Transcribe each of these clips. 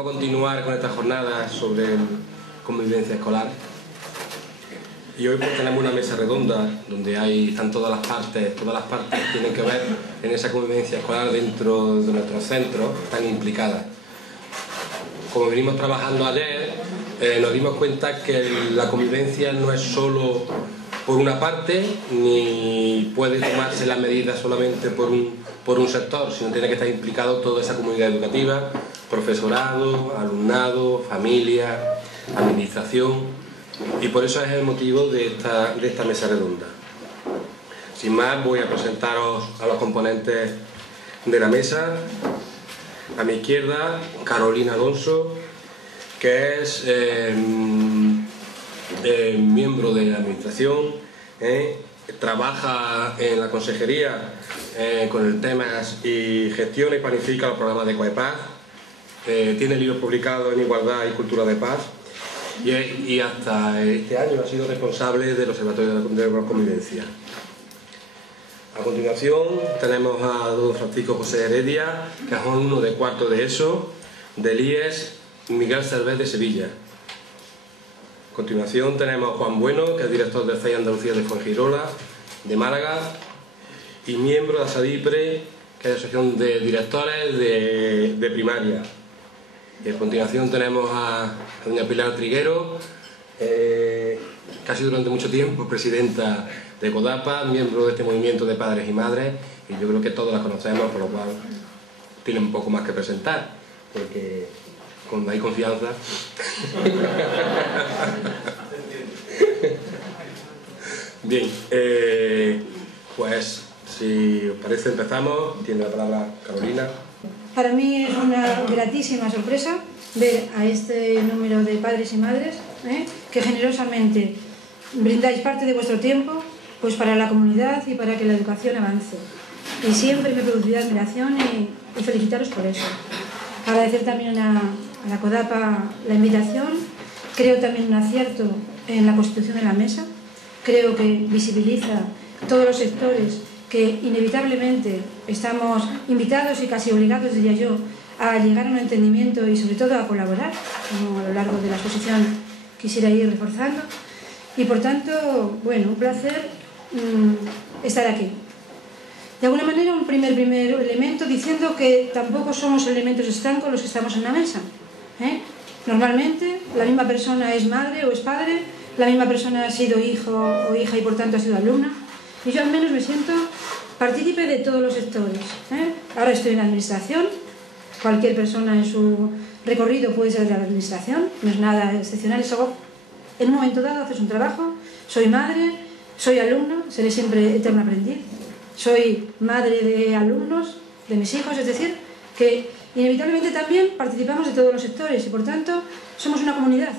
Vamos a continuar con esta jornada sobre convivencia escolar. Y hoy pues tenemos una mesa redonda donde están todas las partes que tienen que ver en esa convivencia escolar dentro de nuestros centros, están implicadas. Como venimos trabajando ayer, nos dimos cuenta que la convivencia no es solo por una parte, ni puede tomarse las medidas solamente por un sector, sino tiene que estar implicado toda esa comunidad educativa, profesorado, alumnado, familia, administración, y por eso es el motivo de esta mesa redonda. Sin más, voy a presentaros a los componentes de la mesa. A mi izquierda, Carolina Alonso, que es miembro de la administración, trabaja en la consejería con el temas y gestiona y planifica los programas de COEPAZ, tiene libros publicados en Igualdad y Cultura de Paz y hasta este año ha sido responsable del Observatorio de la Convivencia. A continuación tenemos a don Francisco José Heredia, que es alumno de cuarto de ESO del IES Miguel Servet de Sevilla. A continuación tenemos a Juan Bueno, que es director del CEI Andalucía de Fuengirola, de Málaga, y miembro de ASADIPRE, que es la Asociación de Directores de Primaria. Y a continuación tenemos a doña Pilar Triguero, que ha sido durante mucho tiempo presidenta de CODAPA, miembro de este movimiento de padres y madres, y yo creo que todos la conocemos, por lo cual tiene un poco más que presentar, porque cuando hay confianza. Bien, pues si os parece empezamos. Tiene la palabra Carolina. Para mí es una gratísima sorpresa ver a este número de padres y madres que generosamente brindáis parte de vuestro tiempo pues para la comunidad y para que la educación avance. Y siempre me producirá admiración y felicitaros por eso. Agradecer también a la CODAPA la invitación. Creo también un acierto en la constitución de la mesa. Creo que visibiliza todos los sectores que inevitablemente estamos invitados y casi obligados, diría yo, a llegar a un entendimiento y sobre todo a colaborar, como a lo largo de la exposición quisiera ir reforzando. Y por tanto, bueno, un placer estar aquí. De alguna manera, un primer elemento diciendo que tampoco somos elementos estancos los que estamos en la mesa. Normalmente, la misma persona es madre o es padre, la misma persona ha sido hijo o hija y por tanto ha sido alumna. Y yo al menos me siento partícipe de todos los sectores. Ahora estoy en la administración, cualquier persona en su recorrido puede ser de la administración, no es nada excepcional, es algo, en un momento dado haces un trabajo. Soy madre, soy alumna, seré siempre eterna aprendiz, soy madre de alumnos, de mis hijos, es decir, que inevitablemente también participamos de todos los sectores y por tanto somos una comunidad.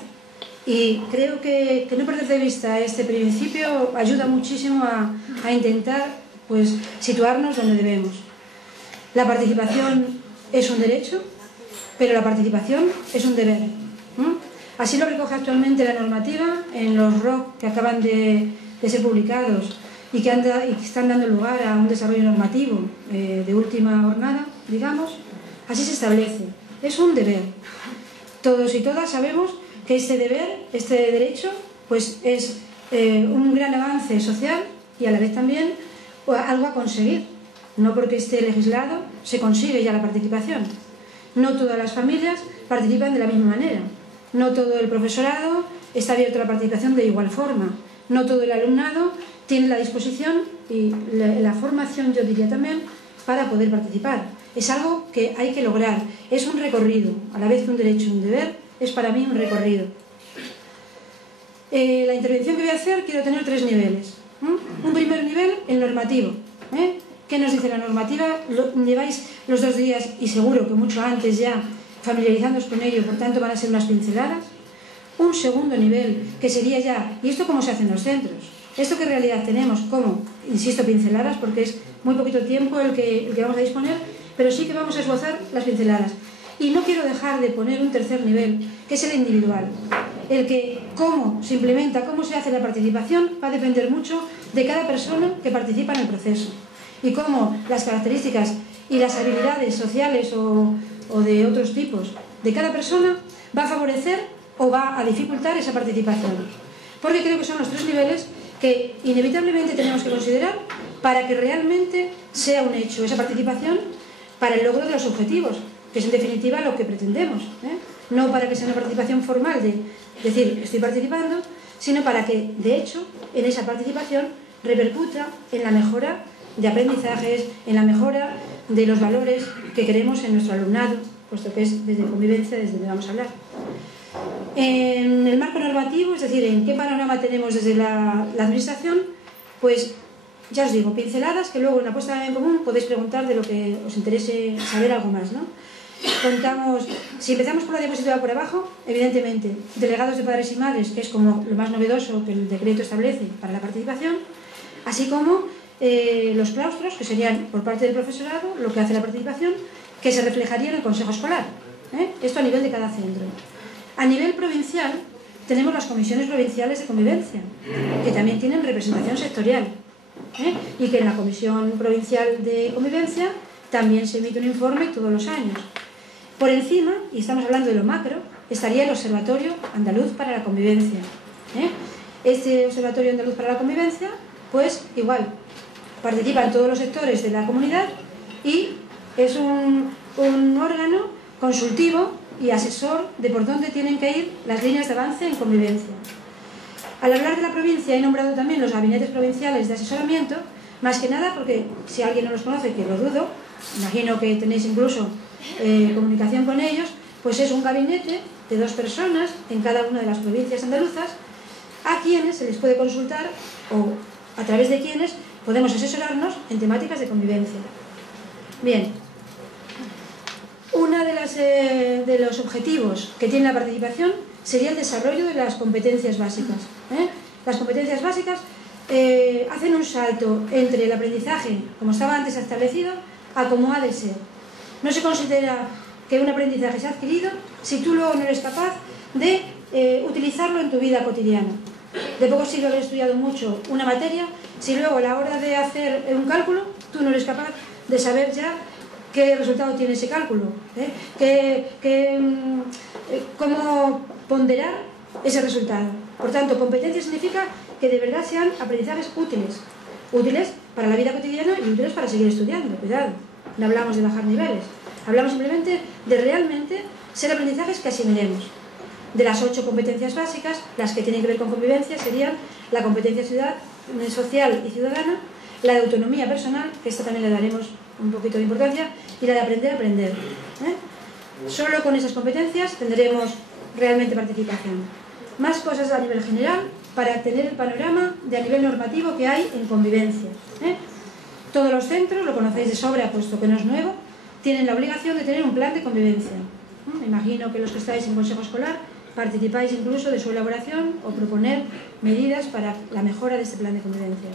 Y creo que no perder de vista este principio ayuda muchísimo a intentar pues, situarnos donde debemos. La participación es un derecho, pero la participación es un deber. Así lo recoge actualmente la normativa en los ROC que acaban de ser publicados y que están dando lugar a un desarrollo normativo de última jornada, digamos. Así se establece. Es un deber. Todos y todas sabemos que este deber, este derecho, pues es un gran avance social y a la vez también algo a conseguir. No porque esté legislado se consigue ya la participación. No todas las familias participan de la misma manera. No todo el profesorado está abierto a la participación de igual forma. No todo el alumnado tiene la disposición y la formación, yo diría también, para poder participar. Es algo que hay que lograr. Es un recorrido, a la vez que un derecho y un deber. Es para mí un recorrido. La intervención que voy a hacer quiero tener tres niveles. Un primer nivel, el normativo. ¿Qué nos dice la normativa? Lleváis los 2 días y seguro que mucho antes ya familiarizándoos con ello, por tanto van a ser unas pinceladas. Un segundo nivel, que sería ya, ¿y esto cómo se hace en los centros? ¿Esto qué realidad tenemos? ¿Cómo? Insisto, pinceladas, porque es muy poquito tiempo el que vamos a disponer, pero sí que vamos a esbozar las pinceladas. Y no quiero dejar de poner un tercer nivel, que es el individual. El que cómo se implementa, cómo se hace la participación, va a depender mucho de cada persona que participa en el proceso. Y cómo las características y las habilidades sociales o de otros tipos de cada persona va a favorecer o va a dificultar esa participación. Porque creo que son los tres niveles que inevitablemente tenemos que considerar para que realmente sea un hecho esa participación para el logro de los objetivos, que es en definitiva lo que pretendemos, ¿eh? No para que sea una participación formal de decir estoy participando, sino para que de hecho en esa participación repercuta en la mejora de aprendizajes, en la mejora de los valores que queremos en nuestro alumnado, puesto que es desde convivencia desde donde vamos a hablar. En el marco normativo, es decir, en qué panorama tenemos desde la administración, pues ya os digo, pinceladas que luego en la puesta en común podéis preguntar de lo que os interese saber algo más, ¿no? Contamos, si empezamos por la diapositiva por abajo, evidentemente, delegados de padres y madres, que es como lo más novedoso que el decreto establece para la participación, así como los claustros, que serían por parte del profesorado lo que hace la participación, que se reflejaría en el consejo escolar, ¿eh? Esto a nivel de cada centro. A nivel provincial tenemos las comisiones provinciales de convivencia, que también tienen representación sectorial, ¿eh? Y que en la comisión provincial de convivencia también se emite un informe todos los años. Por encima, y estamos hablando de lo macro, estaría el Observatorio Andaluz para la Convivencia, ¿eh? Este Observatorio Andaluz para la Convivencia, pues igual, participan todos los sectores de la comunidad y es un órgano consultivo y asesor de por dónde tienen que ir las líneas de avance en convivencia. Al hablar de la provincia he nombrado también los gabinetes provinciales de asesoramiento, más que nada porque si alguien no los conoce, que lo dudo, imagino que tenéis incluso comunicación con ellos, pues es un gabinete de 2 personas en cada una de las provincias andaluzas a quienes se les puede consultar o a través de quienes podemos asesorarnos en temáticas de convivencia. Bien, uno de los objetivos que tiene la participación sería el desarrollo de las competencias básicas, ¿eh? Las competencias básicas hacen un salto entre el aprendizaje, como estaba antes establecido, a como ha de ser. No se considera que un aprendizaje se ha adquirido si tú luego no eres capaz de utilizarlo en tu vida cotidiana. De poco sirve haber estudiado mucho una materia si luego a la hora de hacer un cálculo tú no eres capaz de saber ya qué resultado tiene ese cálculo, cómo ponderar ese resultado. Por tanto, competencia significa que de verdad sean aprendizajes útiles para la vida cotidiana y útiles para seguir estudiando. Cuidado, no hablamos de bajar niveles, hablamos simplemente de realmente ser aprendizajes que asimilemos. De las 8 competencias básicas, las que tienen que ver con convivencia serían la competencia social y ciudadana, la de autonomía personal, que esta también le daremos un poquito de importancia, y la de aprender a aprender, ¿eh? Solo con esas competencias tendremos realmente participación. Más cosas a nivel general para tener el panorama de a nivel normativo que hay en convivencia, ¿eh? Todos los centros, lo conocéis de sobra puesto que no es nuevo, tienen la obligación de tener un plan de convivencia. Me imagino que los que estáis en consejo escolar participáis incluso de su elaboración o proponer medidas para la mejora de este plan de convivencia.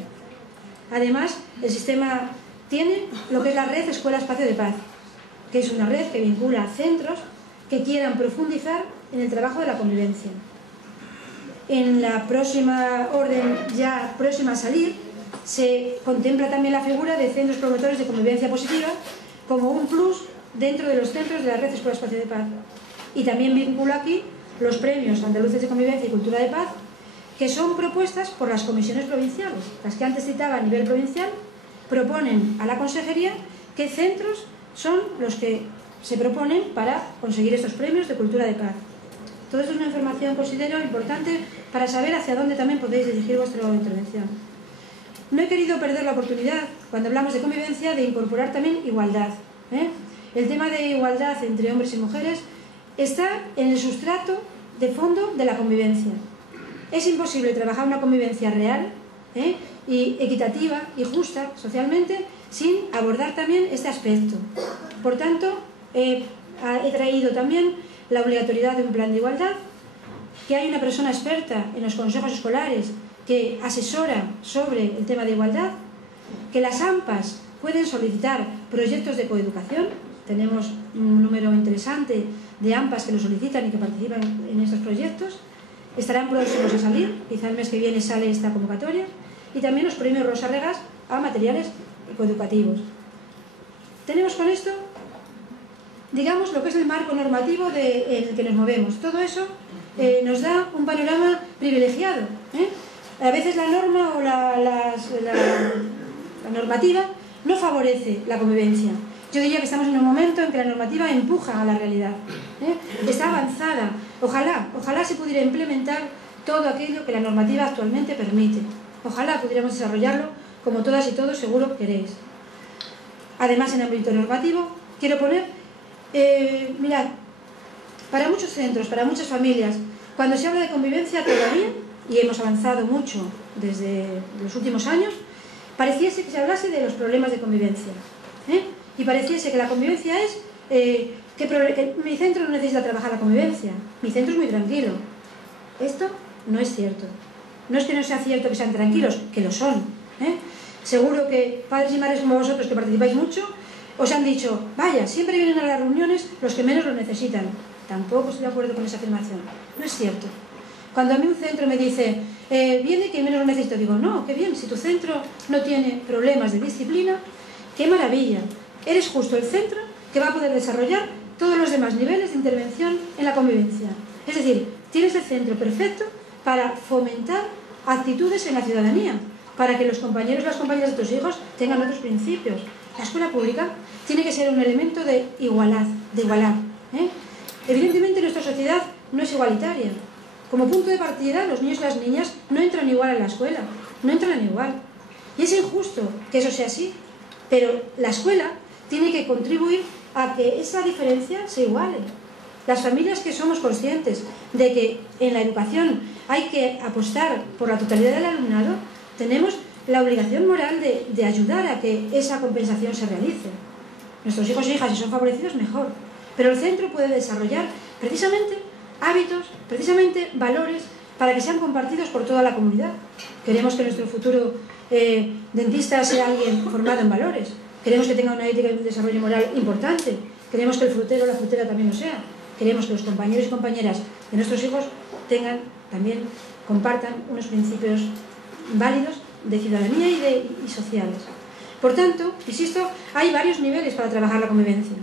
Además, el sistema tiene lo que es la red Escuela Espacio de Paz, que es una red que vincula a centros que quieran profundizar en el trabajo de la convivencia. En la próxima orden, ya próxima a salir, se contempla también la figura de centros promotores de convivencia positiva como un plus dentro de los centros de la red Escuela Espacio de Paz. Y también vincula aquí los premios andaluces de convivencia y cultura de paz, que son propuestas por las comisiones provinciales. Las que antes citaba a nivel provincial proponen a la consejería qué centros son los que se proponen para conseguir estos premios de cultura de paz. Todo esto es una información, considero, importante para saber hacia dónde también podéis dirigir vuestra intervención. No he querido perder la oportunidad, cuando hablamos de convivencia, de incorporar también igualdad, ¿eh? El tema de igualdad entre hombres y mujeres está en el sustrato de fondo de la convivencia. Es imposible trabajar una convivencia real, y equitativa y justa socialmente sin abordar también este aspecto. Por tanto, he traído también la obligatoriedad de un plan de igualdad, que hay una persona experta en los consejos escolares que asesora sobre el tema de igualdad, que las AMPAs pueden solicitar proyectos de coeducación. Tenemos un número interesante de AMPAs que lo solicitan y que participan en estos proyectos. Estarán próximos a salir, quizá el mes que viene sale esta convocatoria, y también los premios Rosa Regas a materiales coeducativos. Tenemos con esto digamos, lo que es el marco normativo en el que nos movemos. Todo eso nos da un panorama privilegiado. A veces la norma o la normativa no favorece la convivencia. Yo diría que estamos en un momento en que la normativa empuja a la realidad. Está avanzada. Ojalá se pudiera implementar todo aquello que la normativa actualmente permite. Ojalá pudiéramos desarrollarlo como todas y todos seguro queréis. Además, en ámbito normativo, quiero poner, mirad, para muchos centros, para muchas familias, cuando se habla de convivencia todavía, y hemos avanzado mucho desde los últimos años, pareciese que se hablase de los problemas de convivencia. Y pareciese que la convivencia es que mi centro no necesita trabajar la convivencia, mi centro es muy tranquilo. Esto no es cierto. No es que no sea cierto que sean tranquilos, que lo son. Seguro que padres y madres como vosotros, que participáis mucho, os han dicho, vaya, siempre vienen a las reuniones los que menos lo necesitan. Tampoco estoy de acuerdo con esa afirmación. No es cierto. Cuando a mí un centro me dice, viene quien menos lo necesita, digo, no, qué bien, si tu centro no tiene problemas de disciplina, qué maravilla. Eres justo el centro que va a poder desarrollar todos los demás niveles de intervención en la convivencia. Es decir, tienes el centro perfecto para fomentar actitudes en la ciudadanía, para que los compañeros y las compañeras de tus hijos tengan otros principios. La escuela pública tiene que ser un elemento de igualdad. Evidentemente nuestra sociedad no es igualitaria. Como punto de partida, los niños y las niñas no entran igual a la escuela, no entran igual. Y es injusto que eso sea así, pero la escuela tiene que contribuir a que esa diferencia se iguale. Las familias que somos conscientes de que en la educación hay que apostar por la totalidad del alumnado, tenemos la obligación moral de ayudar a que esa compensación se realice. Nuestros hijos e hijas, si son favorecidos, mejor. Pero el centro puede desarrollar precisamente hábitos, precisamente valores, para que sean compartidos por toda la comunidad. Queremos que nuestro futuro dentista sea alguien formado en valores. Queremos que tenga una ética y un desarrollo moral importante. Queremos que el frutero o la frutera también lo sea. Queremos que los compañeros y compañeras de nuestros hijos compartan unos principios válidos de ciudadanía y sociales. Por tanto, insisto, hay varios niveles para trabajar la convivencia.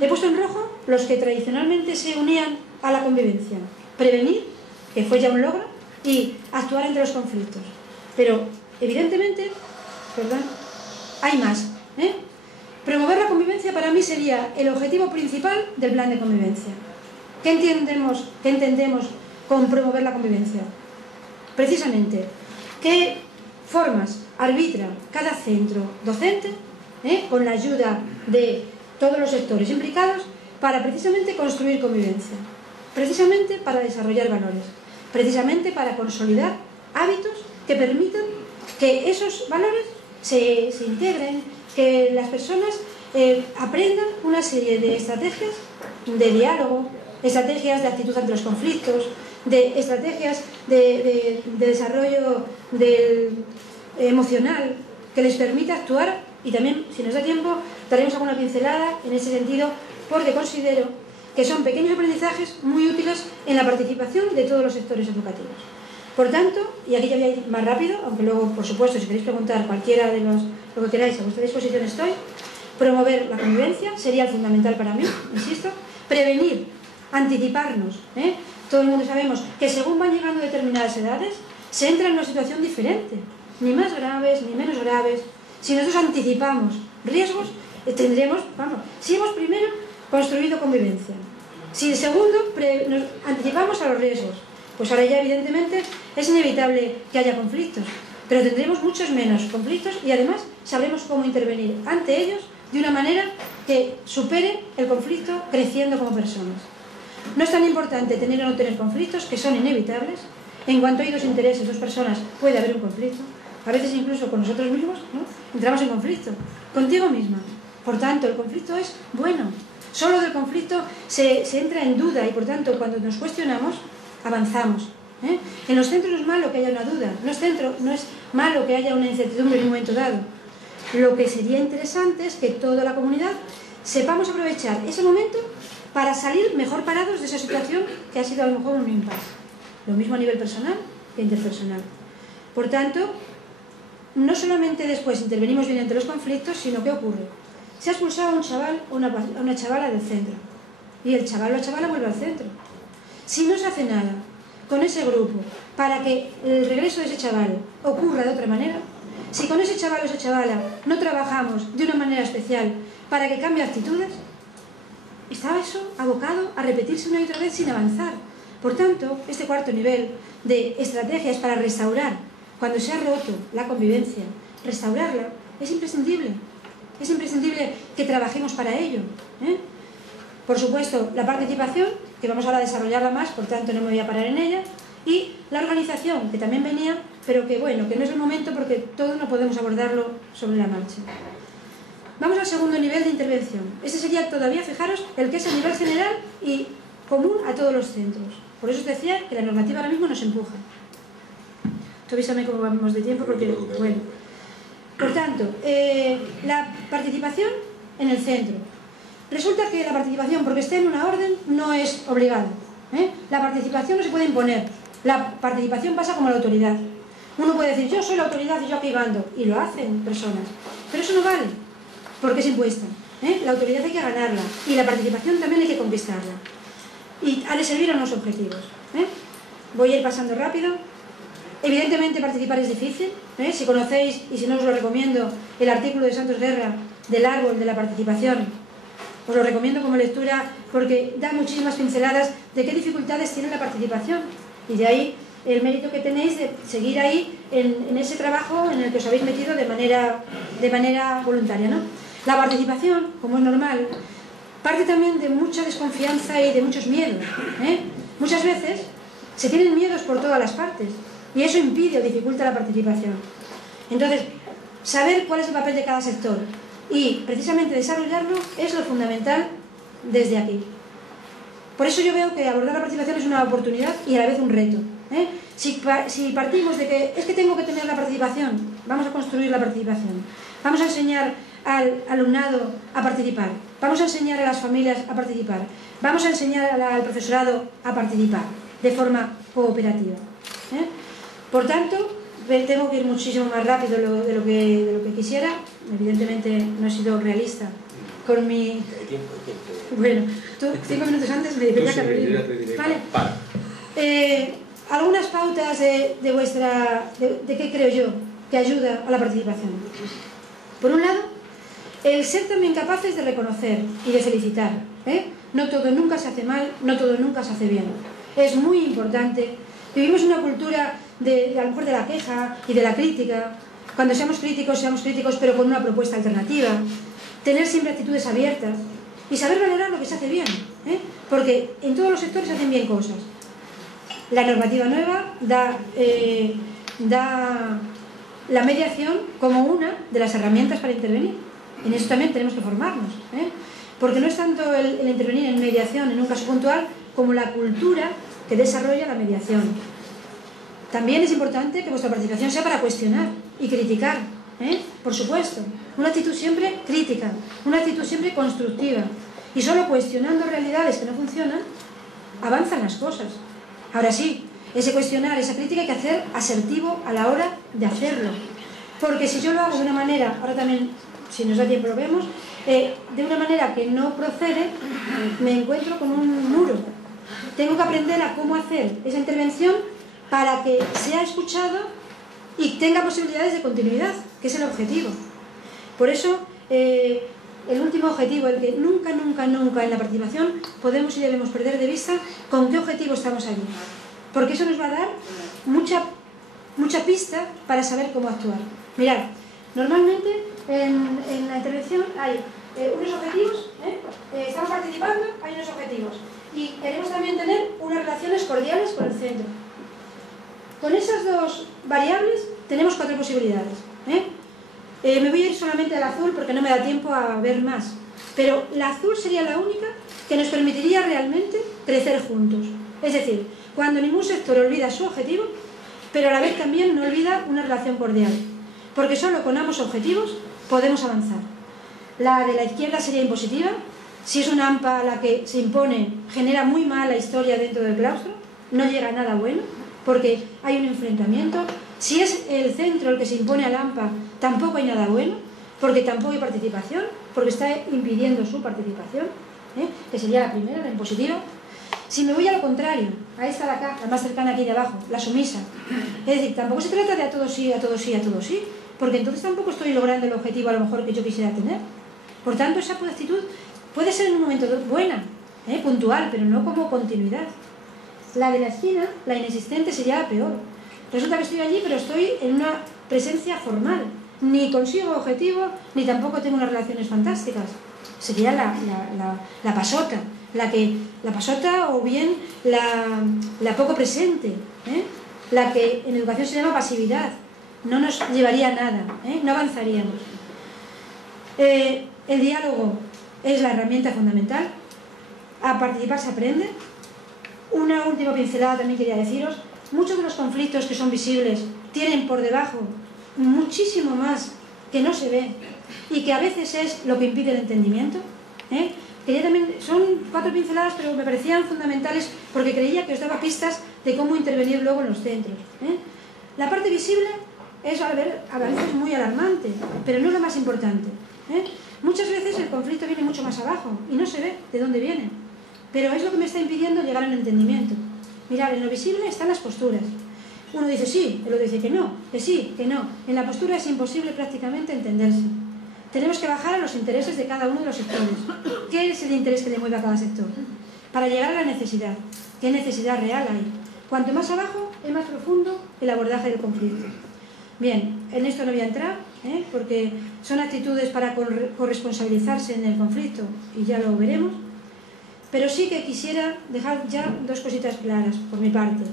He puesto en rojo los que tradicionalmente se unían a la convivencia. Prevenir, que fue ya un logro, y actuar entre los conflictos. Pero, evidentemente, hay más. Promover la convivencia para mí sería el objetivo principal del plan de convivencia. ¿Qué entendemos con promover la convivencia? Precisamente, ¿qué formas arbitra cada centro docente con la ayuda de todos los sectores implicados para precisamente construir convivencia? Precisamente para desarrollar valores, precisamente para consolidar hábitos que permitan que esos valores se integren, que las personas aprendan una serie de estrategias de diálogo, estrategias de actitud ante los conflictos, de estrategias de desarrollo emocional que les permita actuar, y también, si nos da tiempo, daremos alguna pincelada en ese sentido, porque considero que son pequeños aprendizajes muy útiles en la participación de todos los sectores educativos. Por tanto, y aquí ya voy a ir más rápido, aunque luego, por supuesto, si queréis preguntar cualquiera de lo que queráis, a vuestra disposición estoy. Promover la convivencia sería el fundamental para mí, insisto. Prevenir, anticiparnos. Todo el mundo sabemos que según van llegando determinadas edades, se entra en una situación diferente, ni más graves, ni menos graves. Si nosotros anticipamos riesgos, si hemos primero construido convivencia, si segundo nos anticipamos a los riesgos, pues ahora ya evidentemente es inevitable que haya conflictos, pero tendremos muchos menos conflictos y además sabremos cómo intervenir ante ellos de una manera que supere el conflicto creciendo como personas. No es tan importante tener o no tener conflictos, que son inevitables. En cuanto hay dos intereses, dos personas, puede haber un conflicto. A veces incluso con nosotros mismos, ¿no? Entramos en conflicto, contigo misma. Por tanto, el conflicto es bueno. Solo del conflicto se entra en duda y por tanto cuando nos cuestionamos, avanzamos. En los centros no es malo que haya una duda, no es malo que haya una incertidumbre en un momento dado. Lo que sería interesante es que toda la comunidad sepamos aprovechar ese momento para salir mejor parados de esa situación que ha sido a lo mejor un impasse. Lo mismo a nivel personal que interpersonal. Por tanto, no solamente después intervenimos bien ante los conflictos, sino ¿qué ocurre? se ha expulsado a un chaval o a una chavala del centro. Y el chaval o la chavala vuelve al centro. Si no se hace nada con ese grupo para que el regreso de ese chaval ocurra de otra manera, si con ese chaval o esa chavala no trabajamos de una manera especial para que cambie actitudes, está eso abocado a repetirse una y otra vez sin avanzar. Por tanto, este cuarto nivel de estrategias para restaurar, cuando se ha roto la convivencia, restaurarla, es imprescindible. Es imprescindible que trabajemos para ello, ¿eh? Por supuesto, la participación, que vamos ahora a desarrollarla más, por tanto no me voy a parar en ella, y la organización, que también venía, pero que bueno, que no es el momento porque todo no podemos abordarlo sobre la marcha. Vamos al segundo nivel de intervención. Este sería todavía, fijaros, el que es a nivel general y común a todos los centros. Por eso os decía que la normativa ahora mismo nos empuja. Tú avísame cómo vamos de tiempo porque, bueno. Por tanto, la participación en el centro. Resulta que la participación, porque esté en una orden, no es obligada, ¿eh? La participación no se puede imponer. La participación pasa como la autoridad. Uno puede decir, yo soy la autoridad y yo aquí mando, y lo hacen personas. Pero eso no vale, porque es impuesta, ¿eh? La autoridad hay que ganarla, y la participación también hay que conquistarla. Y ha de servir a unos objetivos, ¿eh? Voy a ir pasando rápido. Evidentemente participar es difícil, ¿eh? Si conocéis, y si no os lo recomiendo, el artículo de Santos Guerra del árbol de la participación, os lo recomiendo como lectura porque da muchísimas pinceladas de qué dificultades tiene la participación, y de ahí el mérito que tenéis de seguir ahí en ese trabajo en el que os habéis metido de manera voluntaria, ¿no? La participación, como es normal, parte también de mucha desconfianza y de muchos miedos, ¿eh? Muchas veces se tienen miedos por todas las partes y eso impide o dificulta la participación. Entonces, saber cuál es el papel de cada sector y precisamente desarrollarlo es lo fundamental desde aquí. Por eso yo veo que abordar la participación es una oportunidad y a la vez un reto, ¿eh? Si partimos de que es que tengo que tener la participación, vamos a construir la participación. Vamos a enseñar al alumnado a participar, vamos a enseñar a las familias a participar, vamos a enseñar al profesorado a participar de forma cooperativa, ¿eh? Por tanto, tengo que ir muchísimo más rápido de lo que quisiera. Evidentemente no he sido realista con mi... Hay tiempo. Bueno, tú 5 minutos antes me decías Carolina. ¿Vale? Algunas pautas de qué creo yo que ayuda a la participación. Por un lado, el ser también capaces de reconocer y de felicitar, ¿eh? No todo nunca se hace mal, no todo nunca se hace bien. Es muy importante. Vivimos una cultura a lo mejor de la queja y de la crítica. Cuando seamos críticos, pero con una propuesta alternativa. Tener siempre actitudes abiertas y saber valorar lo que se hace bien, ¿eh? Porque en todos los sectores se hacen bien cosas. La normativa nueva da la mediación como una de las herramientas para intervenir. En eso también tenemos que formarnos, ¿eh? Porque no es tanto el intervenir en mediación en un caso puntual como la cultura que desarrolla la mediación. También es importante que vuestra participación sea para cuestionar y criticar, ¿eh? Por supuesto. Una actitud siempre crítica, una actitud siempre constructiva. Y solo cuestionando realidades que no funcionan, avanzan las cosas. Ahora sí, ese cuestionar, esa crítica hay que hacer asertivo a la hora de hacerlo. Porque si yo lo hago de una manera, ahora también, si nos da tiempo lo vemos, de una manera que no procede, me encuentro con un muro. Tengo que aprender a cómo hacer esa intervención para que sea escuchado y tenga posibilidades de continuidad, que es el objetivo. Por eso, el último objetivo, el que nunca en la participación podemos y debemos perder de vista con qué objetivo estamos allí. Porque eso nos va a dar mucha pista para saber cómo actuar. Mirad, normalmente en la intervención hay unos objetivos, estamos participando, hay unos objetivos. Y queremos también tener unas relaciones cordiales con el centro. Con esas dos variables tenemos 4 posibilidades, me voy a ir solamente al azul porque no me da tiempo a ver más. Pero la azul sería la única que nos permitiría realmente crecer juntos. Es decir, cuando ningún sector olvida su objetivo, pero a la vez también no olvida una relación cordial. Porque solo con ambos objetivos podemos avanzar. La de la izquierda sería impositiva. Si es una AMPA la que se impone, genera muy mala historia dentro del claustro, no llega a nada bueno, porque hay un enfrentamiento. Si es el centro el que se impone al AMPA, tampoco hay nada bueno, porque tampoco hay participación, porque está impidiendo su participación, que sería la primera, la impositiva. Si me voy a lo contrario, a esta de acá, la más cercana aquí de abajo, la sumisa, es decir, tampoco se trata de a todos sí, a todos sí, a todos sí, porque entonces tampoco estoy logrando el objetivo a lo mejor que yo quisiera tener. Por tanto, esa actitud puede ser en un momento buena, puntual, pero no como continuidad. La de la esquina, la inexistente, sería la peor. Resulta que estoy allí, pero estoy en una presencia formal. Ni consigo objetivo, ni tampoco tengo unas relaciones fantásticas. Sería la pasota. La pasota o bien la poco presente. La que en educación se llama pasividad. No nos llevaría a nada, no avanzaríamos. El diálogo es la herramienta fundamental. A participar se aprende. Una última pincelada también quería deciros. Muchos de los conflictos que son visibles tienen por debajo muchísimo más que no se ve y que a veces es lo que impide el entendimiento. Quería también, son 4 pinceladas, pero me parecían fundamentales porque creía que os daba pistas de cómo intervenir luego en los centros. La parte visible es a veces muy alarmante, pero no es lo más importante. Muchas veces el conflicto viene mucho más abajo y no se ve de dónde viene, pero es lo que me está impidiendo llegar al entendimiento. Mirad, en lo visible están las posturas. Uno dice sí, el otro dice que no, que sí, que no. En la postura es imposible prácticamente entenderse. Tenemos que bajar a los intereses de cada uno de los sectores. ¿Qué es el interés que le mueve a cada sector? Para llegar a la necesidad. ¿Qué necesidad real hay? Cuanto más abajo, es más profundo el abordaje del conflicto. Bien, en esto no voy a entrar, porque son actitudes para corresponsabilizarse en el conflicto y ya lo veremos. Pero sí que quisiera dejar ya 2 cositas claras por mi parte.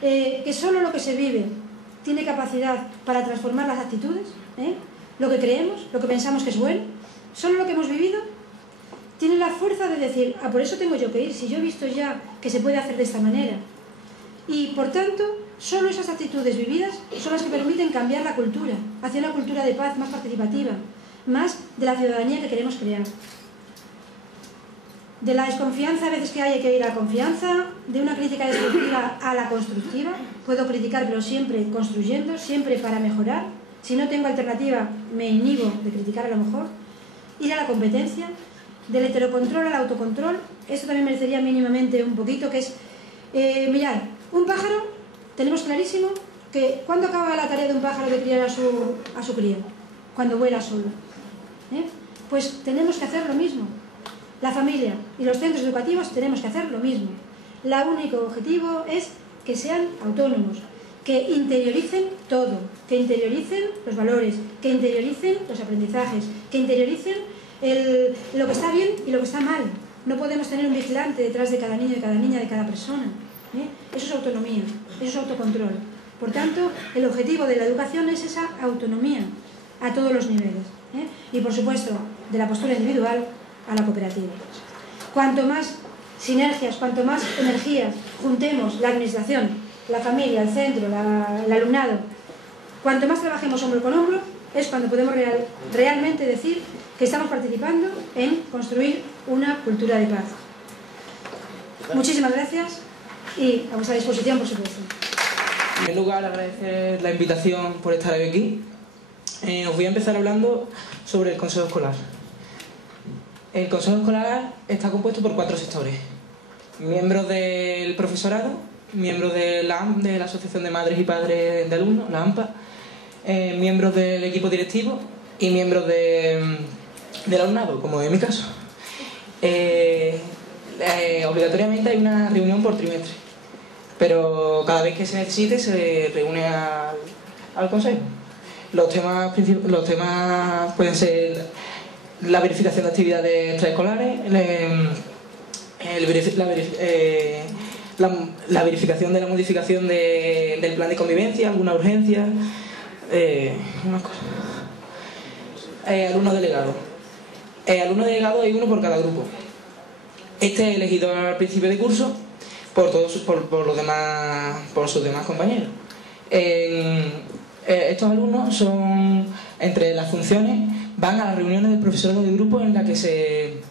Que solo lo que se vive tiene capacidad para transformar las actitudes, lo que creemos, lo que pensamos que es bueno. Solo lo que hemos vivido tiene la fuerza de decir, por eso tengo yo que ir, si yo he visto ya que se puede hacer de esta manera. Y por tanto, solo esas actitudes vividas son las que permiten cambiar la cultura, hacia una cultura de paz más participativa, más de la ciudadanía que queremos crear. De la desconfianza a veces que hay que ir a la confianza, de una crítica destructiva a la constructiva. Puedo criticar, pero siempre construyendo, siempre para mejorar. Si no tengo alternativa, me inhibo de criticar a lo mejor. Ir a la competencia, del heterocontrol al autocontrol. Esto también merecería mínimamente un poquito, que es, mirad, un pájaro, tenemos clarísimo que ¿cuándo acaba la tarea de un pájaro de criar a su cría? Cuando vuela solo. Pues tenemos que hacer lo mismo. La familia y los centros educativos tenemos que hacer lo mismo. El único objetivo es que sean autónomos, que interioricen todo, que interioricen los valores, que interioricen los aprendizajes, que interioricen lo que está bien y lo que está mal. No podemos tener un vigilante detrás de cada niño, de cada niña, de cada persona. Eso es autonomía, eso es autocontrol. Por tanto, el objetivo de la educación es esa autonomía a todos los niveles. Y por supuesto, de la postura individual a la cooperativa. Cuanto más sinergias, cuanto más energías juntemos la administración, la familia, el centro, el alumnado, cuanto más trabajemos hombro con hombro, es cuando podemos realmente decir que estamos participando en construir una cultura de paz. Muchísimas gracias y a vuestra disposición, por supuesto. En primer lugar, agradecer la invitación por estar hoy aquí. Os voy a empezar hablando sobre el Consejo Escolar. El Consejo Escolar está compuesto por 4 sectores. Miembros del profesorado, miembros de la AMP, de la Asociación de Madres y Padres de Alumnos, la AMPA, miembros del equipo directivo y miembros del alumnado, como en mi caso. Obligatoriamente hay una reunión por trimestre, pero cada vez que se necesite se reúne al Consejo. Los temas pueden ser la verificación de actividades extraescolares, la verificación de la modificación del plan de convivencia, alguna urgencia, unas cosas. Alumnos delegados. Alumnos delegados hay uno por cada grupo. Este es elegido al principio de curso por sus demás compañeros. Estos alumnos son, entre las funciones, van a las reuniones del profesorado de grupo en la que se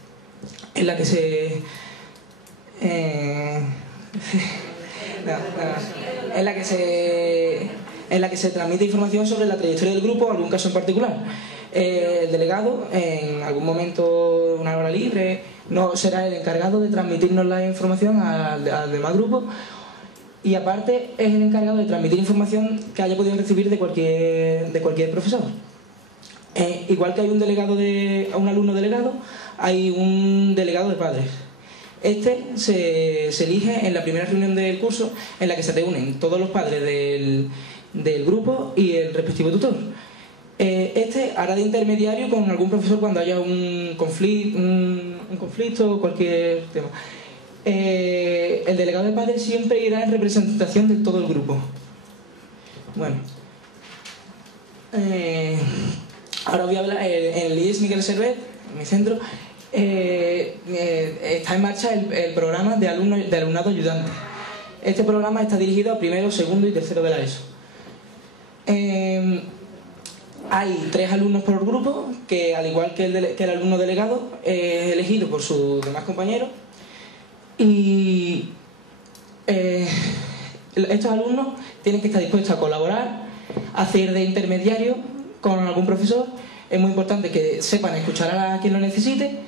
transmite información sobre la trayectoria del grupo o algún caso en particular. El delegado, en algún momento, una hora libre, no será el encargado de transmitirnos la información al demás grupo, y aparte es el encargado de transmitir información que haya podido recibir de cualquier profesor. Igual que hay un alumno delegado, hay un delegado de padres. Este se elige en la primera reunión del curso, en la que se reúnen todos los padres del grupo y el respectivo tutor. Este hará de intermediario con algún profesor cuando haya un conflicto o cualquier tema. El delegado de padres siempre irá en representación de todo el grupo. Bueno, ahora voy a hablar. En el IES Miguel Servet, en mi centro, está en marcha el programa de alumnado ayudante. Este programa está dirigido a primero, segundo y tercero de la ESO. Hay 3 alumnos por grupo, que al igual que el alumno delegado es elegido por sus demás compañeros, y estos alumnos tienen que estar dispuestos a colaborar, a hacer de intermediario con algún profesor. Es muy importante que sepan escuchar a quien lo necesite,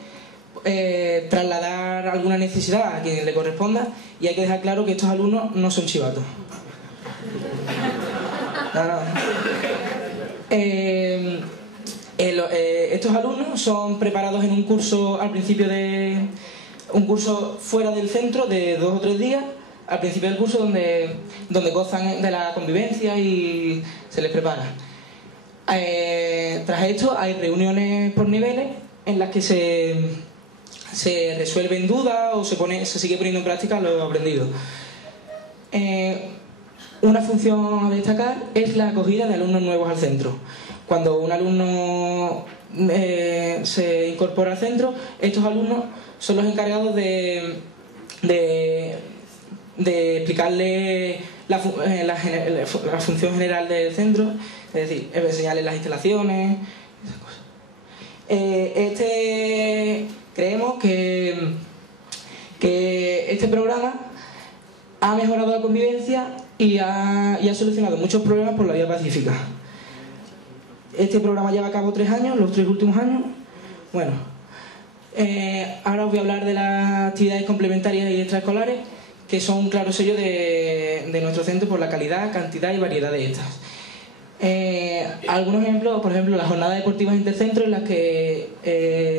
trasladar alguna necesidad a quien le corresponda, y hay que dejar claro que estos alumnos no son chivatos. Estos alumnos son preparados en un curso al principio de un curso fuera del centro de 2 o 3 días, al principio del curso, donde gozan de la convivencia y se les prepara. Tras esto hay reuniones por niveles en las que se resuelven dudas o se sigue poniendo en práctica lo aprendido. Una función a destacar es la acogida de alumnos nuevos al centro. Cuando un alumno se incorpora al centro, estos alumnos son los encargados de explicarle la función general del centro, es decir, enseñarles las instalaciones, esas cosas. Creemos que este programa ha mejorado la convivencia y ha solucionado muchos problemas por la vía pacífica. Este programa lleva a cabo 3 años, los 3 últimos años. Bueno, ahora os voy a hablar de las actividades complementarias y extraescolares, que son un claro sello de nuestro centro por la calidad, cantidad y variedad de estas. Algunos ejemplos, por ejemplo, las jornadas deportivas intercentros, en las que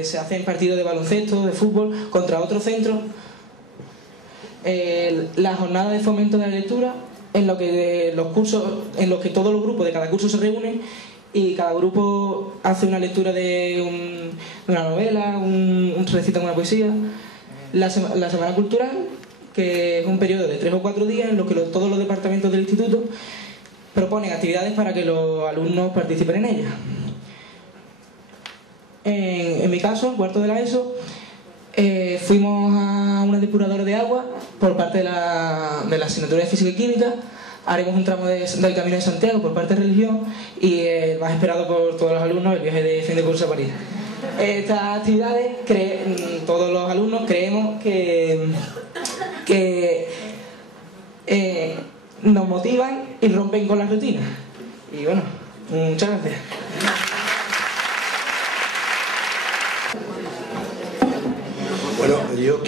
se hacen partidos de baloncesto, de fútbol contra otros centros. Las jornadas de fomento de la lectura, en lo que los cursos, en los que todos los grupos de cada curso se reúnen y cada grupo hace una lectura de una novela, recitan una poesía. La semana cultural, que es un periodo de 3 o 4 días en los que todos los departamentos del instituto proponen actividades para que los alumnos participen en ellas. En mi caso, en cuarto de la ESO, fuimos a una depuradora de agua por parte de la asignatura de Física y Química. Haremos un tramo del Camino de Santiago por parte de Religión, y el más esperado por todos los alumnos, el viaje de fin de curso a París. Estas actividades, todos los alumnos creemos que nos motivan y rompen con la rutina. Y bueno, muchas gracias. Bueno, yo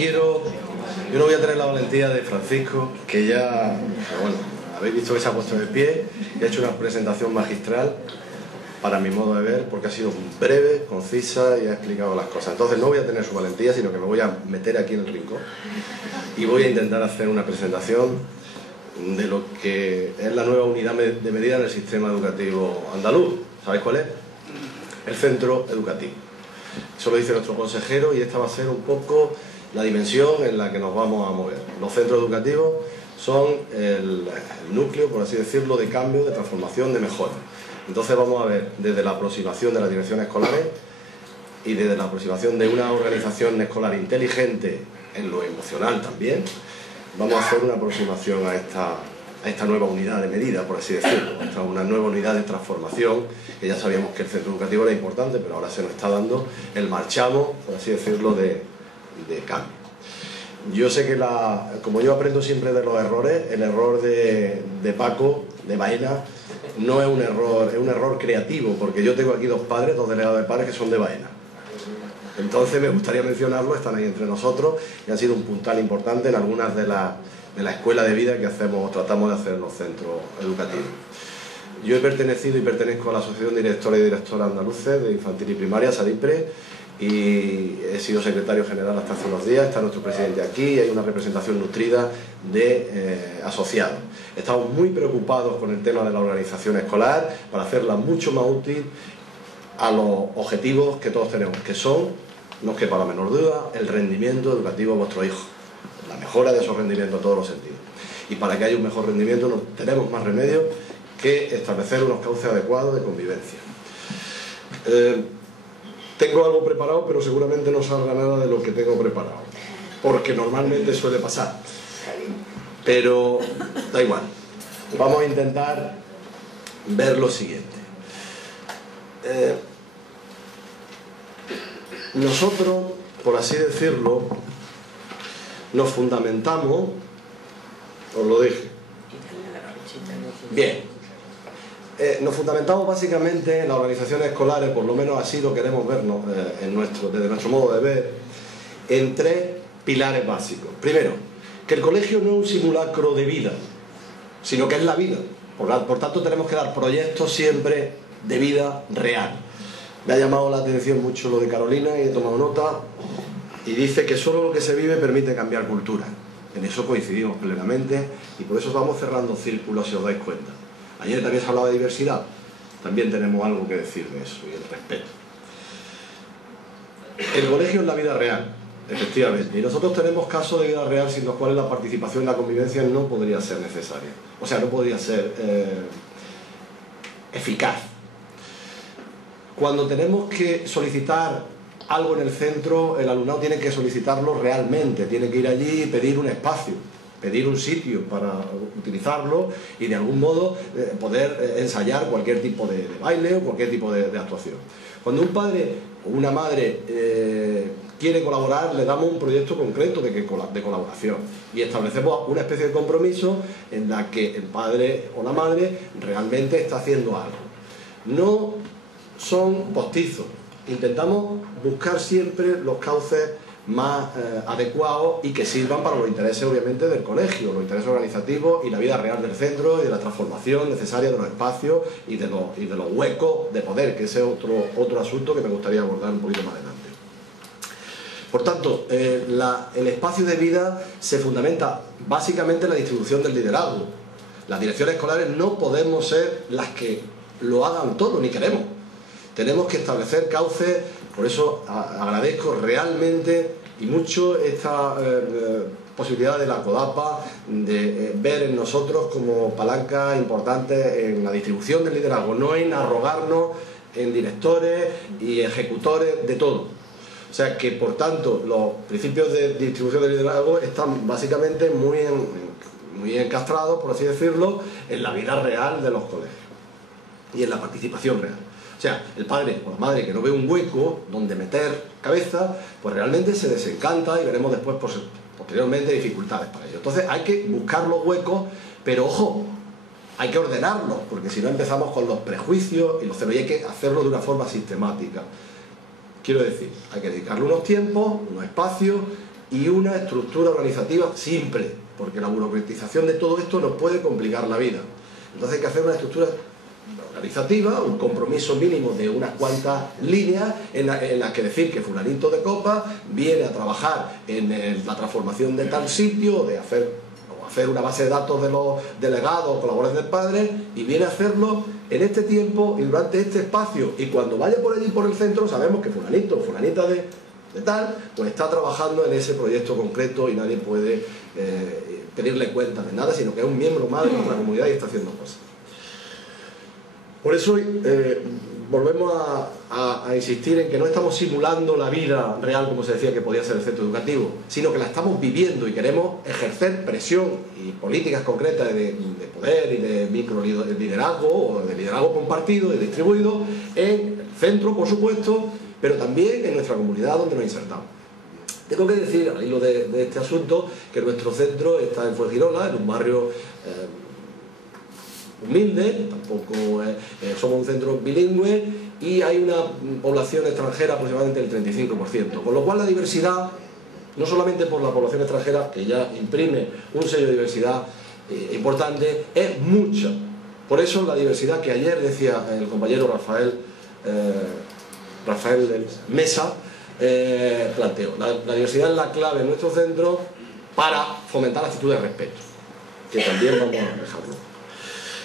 no voy a tener la valentía de Francisco, que ya, bueno, habéis visto que se ha puesto de pie y ha hecho una presentación magistral para mi modo de ver, porque ha sido breve, concisa y ha explicado las cosas. Entonces no voy a tener su valentía, sino que me voy a meter aquí en el rincón y voy a intentar hacer una presentación de lo que es la nueva unidad de medida en el sistema educativo andaluz. ¿Sabéis cuál es? El centro educativo. Eso lo dice nuestro consejero, y esta va a ser un poco la dimensión en la que nos vamos a mover. Los centros educativos son el núcleo, por así decirlo, de cambio, de transformación, de mejora. Entonces vamos a ver desde la aproximación de las direcciones escolares y desde la aproximación de una organización escolar inteligente en lo emocional también. Vamos a hacer una aproximación a esta nueva unidad de medida, por así decirlo, una nueva unidad de transformación, que ya sabíamos que el centro educativo era importante, pero ahora se nos está dando el marchamo, por así decirlo, de cambio. Yo sé que, como yo aprendo siempre de los errores, el error de Paco, de Baena, no es un error, es un error creativo, porque yo tengo aquí dos delegados de padres que son de Baena. Entonces me gustaría mencionarlo, están ahí entre nosotros y han sido un puntal importante en algunas de la escuela de vida que hacemos o tratamos de hacer en los centros educativos. Yo he pertenecido y pertenezco a la Asociación de Directores y Directoras Andaluces de Infantil y Primaria, SADIPRE, y he sido secretario general hasta hace unos días. Está nuestro presidente aquí y hay una representación nutrida de asociados. Estamos muy preocupados con el tema de la organización escolar para hacerla mucho más útil a los objetivos que todos tenemos, que son, no os quepa la menor duda, el rendimiento educativo de vuestro hijo, la mejora de esos rendimientos en todos los sentidos. Y para que haya un mejor rendimiento no tenemos más remedio que establecer unos cauces adecuados de convivencia. Tengo algo preparado, pero seguramente no salga nada de lo que tengo preparado, porque normalmente suele pasar. Pero da igual. Vamos a intentar ver lo siguiente. Nosotros, por así decirlo, nos fundamentamos, os lo dije. Bien. Nos fundamentamos básicamente en las organizaciones escolares, por lo menos así lo queremos vernos desde nuestro modo de ver, en tres pilares básicos. Primero, que el colegio no es un simulacro de vida, sino que es la vida. Por tanto, tenemos que dar proyectos siempre de vida real. Me ha llamado la atención mucho lo de Carolina y he tomado nota, y dice que solo lo que se vive permite cambiar cultura. En eso coincidimos plenamente y por eso vamos cerrando círculos, si os dais cuenta. Ayer también se hablaba de diversidad, también tenemos algo que decir de eso y el respeto. El colegio es la vida real, efectivamente, y nosotros tenemos casos de vida real sin los cuales la participación y la convivencia no podría ser necesaria, o sea, no podría ser eficaz. Cuando tenemos que solicitar algo en el centro, el alumnado tiene que solicitarlo realmente, tiene que ir allí y pedir un espacio, pedir un sitio para utilizarlo y de algún modo poder ensayar cualquier tipo de baile o cualquier tipo de actuación. Cuando un padre o una madre quiere colaborar, le damos un proyecto concreto de colaboración y establecemos una especie de compromiso en la que el padre o la madre realmente está haciendo algo. No son postizos, intentamos buscar siempre los cauces más adecuados y que sirvan para los intereses obviamente del colegio, los intereses organizativos y la vida real del centro y de la transformación necesaria de los espacios y de los huecos de poder, que ese es otro asunto que me gustaría abordar un poquito más adelante. Por tanto, el espacio de vida se fundamenta básicamente en la distribución del liderazgo. Las direcciones escolares no podemos ser las que lo hagan todo, ni queremos. Tenemos que establecer cauces. Por eso agradezco realmente y mucho esta posibilidad de la CODAPA de ver en nosotros como palanca importante en la distribución del liderazgo, no en arrogarnos en directores y ejecutores de todo. O sea que, por tanto, los principios de distribución del liderazgo están básicamente muy encastrados, por así decirlo, en la vida real de los colegios y en la participación real. O sea, el padre o la madre que no ve un hueco donde meter cabeza, pues realmente se desencanta y veremos después, posteriormente, dificultades para ello. Entonces hay que buscar los huecos, pero ojo, hay que ordenarlos, porque si no empezamos con los prejuicios y los celos, y hay que hacerlo de una forma sistemática. Quiero decir, hay que dedicarle unos tiempos, unos espacios y una estructura organizativa simple, porque la burocratización de todo esto nos puede complicar la vida. Entonces hay que hacer una estructura organizativa, un compromiso mínimo de unas cuantas líneas en las que decir que fulanito de copa viene a trabajar en la transformación de tal sitio, de hacer una base de datos de los delegados o colaboradores del padre, y viene a hacerlo en este tiempo y durante este espacio, y cuando vaya por allí por el centro sabemos que fulanito o fulanita de tal pues está trabajando en ese proyecto concreto y nadie puede pedirle cuenta de nada, sino que es un miembro más de nuestra comunidad y está haciendo cosas. Por eso volvemos a insistir en que no estamos simulando la vida real, como se decía que podía ser el centro educativo, sino que la estamos viviendo y queremos ejercer presión y políticas concretas de poder y de microliderazgo o de liderazgo compartido y distribuido en el centro, por supuesto, pero también en nuestra comunidad donde nos insertamos. Tengo que decir, al hilo de este asunto, que nuestro centro está en Fuengirola, en un barrio humilde, tampoco somos un centro bilingüe y hay una población extranjera aproximadamente del 35%, con lo cual la diversidad, no solamente por la población extranjera, que ya imprime un sello de diversidad importante, es mucha. Por eso la diversidad que ayer decía el compañero Rafael Mesa planteó. La diversidad es la clave en nuestro centro para fomentar la actitud de respeto, que también vamos a dejarlo.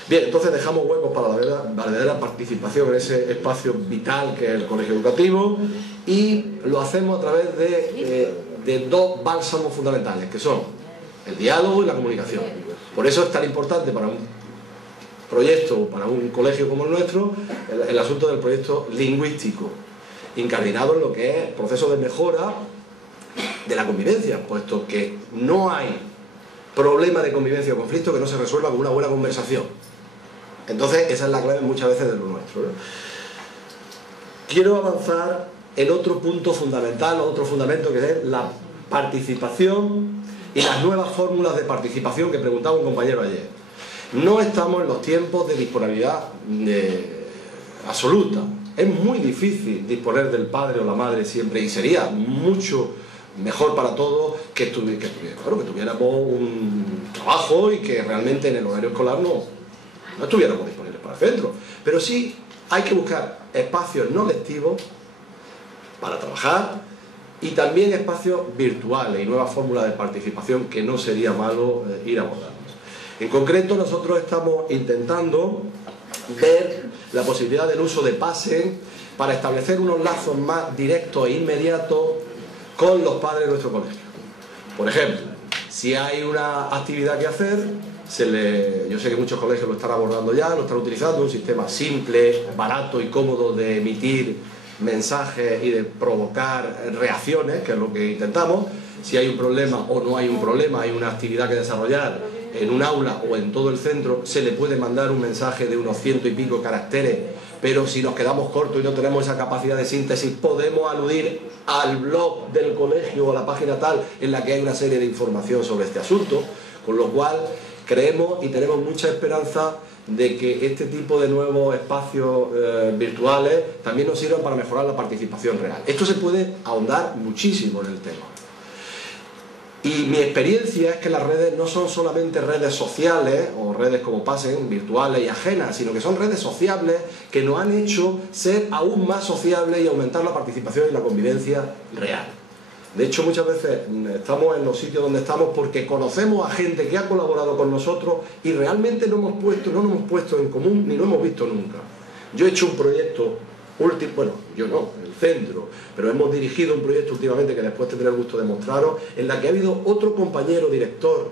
Bien, entonces dejamos huecos para la verdadera participación en ese espacio vital que es el colegio educativo, y lo hacemos a través de dos bálsamos fundamentales, que son el diálogo y la comunicación. Por eso es tan importante para un proyecto, para un colegio como el nuestro, el asunto del proyecto lingüístico, incardinado en lo que es proceso de mejora de la convivencia, puesto que no hay problema de convivencia o conflicto que no se resuelva con una buena conversación. Entonces esa es la clave muchas veces de lo nuestro, ¿no? Quiero avanzar en otro punto fundamental, otro fundamento, que es la participación y las nuevas fórmulas de participación que preguntaba un compañero ayer. No estamos en los tiempos de disponibilidad absoluta. Es muy difícil disponer del padre o la madre siempre, y sería mucho mejor para todos que tuviéramos un trabajo y que realmente en el horario escolar no estuviéramos disponibles para el centro. Pero sí hay que buscar espacios no lectivos para trabajar, y también espacios virtuales y nuevas fórmulas de participación que no sería malo ir abordando. En concreto, nosotros estamos intentando ver la posibilidad del uso de PASE para establecer unos lazos más directos e inmediatos con los padres de nuestro colegio. Por ejemplo, si hay una actividad que hacer, yo sé que muchos colegios lo están abordando ya, lo están utilizando, un sistema simple, barato y cómodo de emitir mensajes y de provocar reacciones, que es lo que intentamos. Si hay un problema o no hay un problema, hay una actividad que desarrollar en un aula o en todo el centro, se le puede mandar un mensaje de unos 100 y pico caracteres, pero si nos quedamos cortos y no tenemos esa capacidad de síntesis, podemos aludir al blog del colegio o a la página tal en la que hay una serie de información sobre este asunto, con lo cual creemos y tenemos mucha esperanza de que este tipo de nuevos espacios virtuales también nos sirvan para mejorar la participación real. Esto se puede ahondar muchísimo en el tema. Y mi experiencia es que las redes no son solamente redes sociales o redes como pasen, virtuales y ajenas, sino que son redes sociables que nos han hecho ser aún más sociables y aumentar la participación y la convivencia real. De hecho, muchas veces estamos en los sitios donde estamos porque conocemos a gente que ha colaborado con nosotros y realmente no nos hemos puesto en común ni lo hemos visto nunca. Yo he hecho un proyecto yo no, el centro, pero hemos dirigido un proyecto últimamente que después tendré el gusto de mostraros, en la que ha habido otro compañero director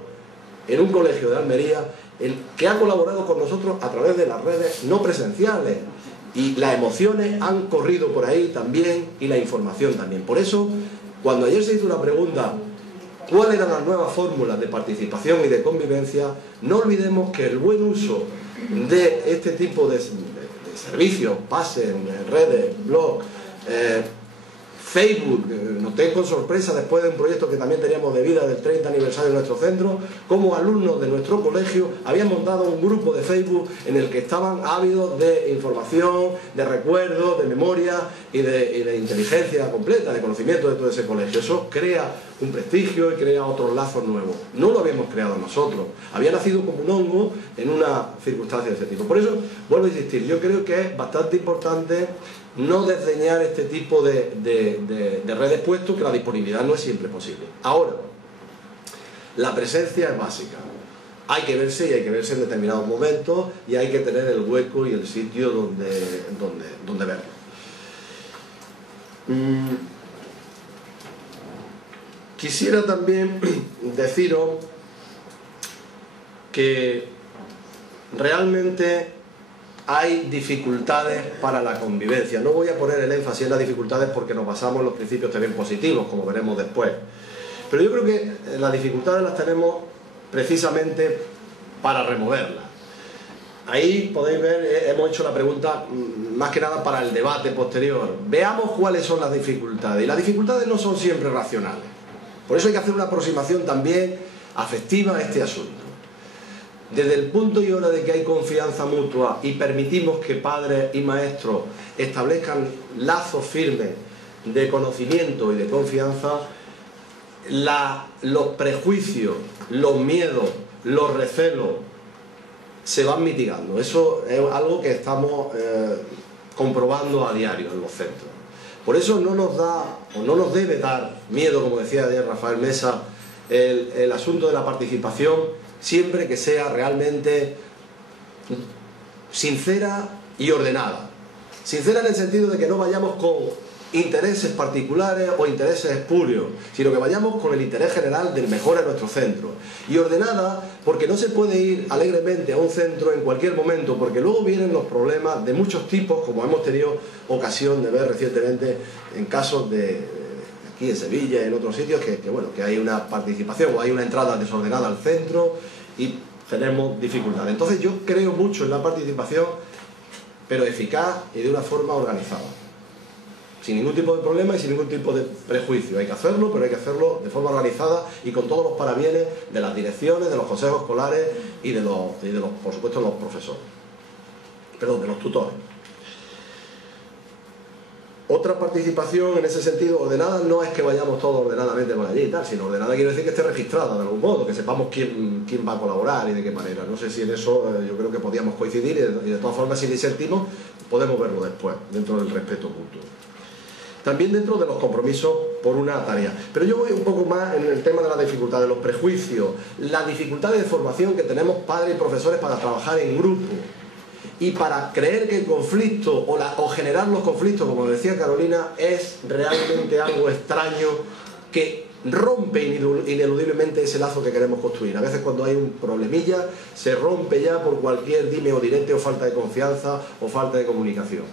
en un colegio de Almería, el que ha colaborado con nosotros a través de las redes no presenciales, y las emociones han corrido por ahí también y la información también. Por eso, cuando ayer se hizo una pregunta, ¿cuáles eran las nuevas fórmulas de participación y de convivencia?, no olvidemos que el buen uso de este tipo de servicios, pasen, redes, blog, Facebook. Noté con sorpresa, después de un proyecto que también teníamos de vida del 30 aniversario de nuestro centro, como alumnos de nuestro colegio habían montado un grupo de Facebook en el que estaban ávidos de información, de recuerdos, de memoria y de inteligencia completa, de conocimiento de todo ese colegio. Eso crea un prestigio y crea otros lazos nuevos. No lo habíamos creado nosotros, había nacido como un hongo en una circunstancia de ese tipo. Por eso, vuelvo a insistir, yo creo que es bastante importante no desdeñar este tipo de redes, puesto que la disponibilidad no es siempre posible. Ahora, la presencia es básica. Hay que verse, y hay que verse en determinados momentos, y hay que tener el hueco y el sitio donde verlo. Quisiera también deciros que realmente hay dificultades para la convivencia. No voy a poner el énfasis en las dificultades porque nos basamos en los principios también positivos, como veremos después. Pero yo creo que las dificultades las tenemos precisamente para removerlas. Ahí podéis ver, hemos hecho la pregunta más que nada para el debate posterior. Veamos cuáles son las dificultades. Y las dificultades no son siempre racionales. Por eso hay que hacer una aproximación también afectiva a este asunto. desde el punto y hora de que hay confianza mutua y permitimos que padres y maestros establezcan lazos firmes de conocimiento y de confianza, los prejuicios, los miedos, los recelos se van mitigando. Eso es algo que estamos comprobando a diario en los centros. Por eso no nos da o no nos debe dar miedo, como decía ayer Rafael Mesa, el asunto de la participación, siempre que sea realmente sincera y ordenada. Sincera en el sentido de que no vayamos con intereses particulares o intereses espurios, sino que vayamos con el interés general del mejor en nuestro centro. Y ordenada porque no se puede ir alegremente a un centro en cualquier momento, porque luego vienen los problemas de muchos tipos, como hemos tenido ocasión de ver recientemente en casos de aquí en Sevilla y en otros sitios, que hay una participación o hay una entrada desordenada al centro y tenemos dificultades. Entonces yo creo mucho en la participación, pero eficaz y de una forma organizada, sin ningún tipo de problema y sin ningún tipo de prejuicio. Hay que hacerlo, pero hay que hacerlo de forma organizada y con todos los parabienes de las direcciones, de los consejos escolares y de los por supuesto, los profesores. Perdón, de los tutores. Otra participación en ese sentido ordenada no es que vayamos todos ordenadamente por allí y tal, sino ordenada quiere decir que esté registrada de algún modo, que sepamos quién va a colaborar y de qué manera. No sé si en eso yo creo que podíamos coincidir y de todas formas si disentimos podemos verlo después, dentro del respeto mutuo. También dentro de los compromisos por una tarea. Pero yo voy un poco más en el tema de la dificultad, de los prejuicios, la dificultad de formación que tenemos padres y profesores para trabajar en grupo y para creer que el conflicto o generar los conflictos, como decía Carolina, es realmente algo extraño que rompe ineludiblemente ese lazo que queremos construir. A veces cuando hay un problemilla se rompe ya por cualquier dime o direte o falta de confianza o falta de comunicación.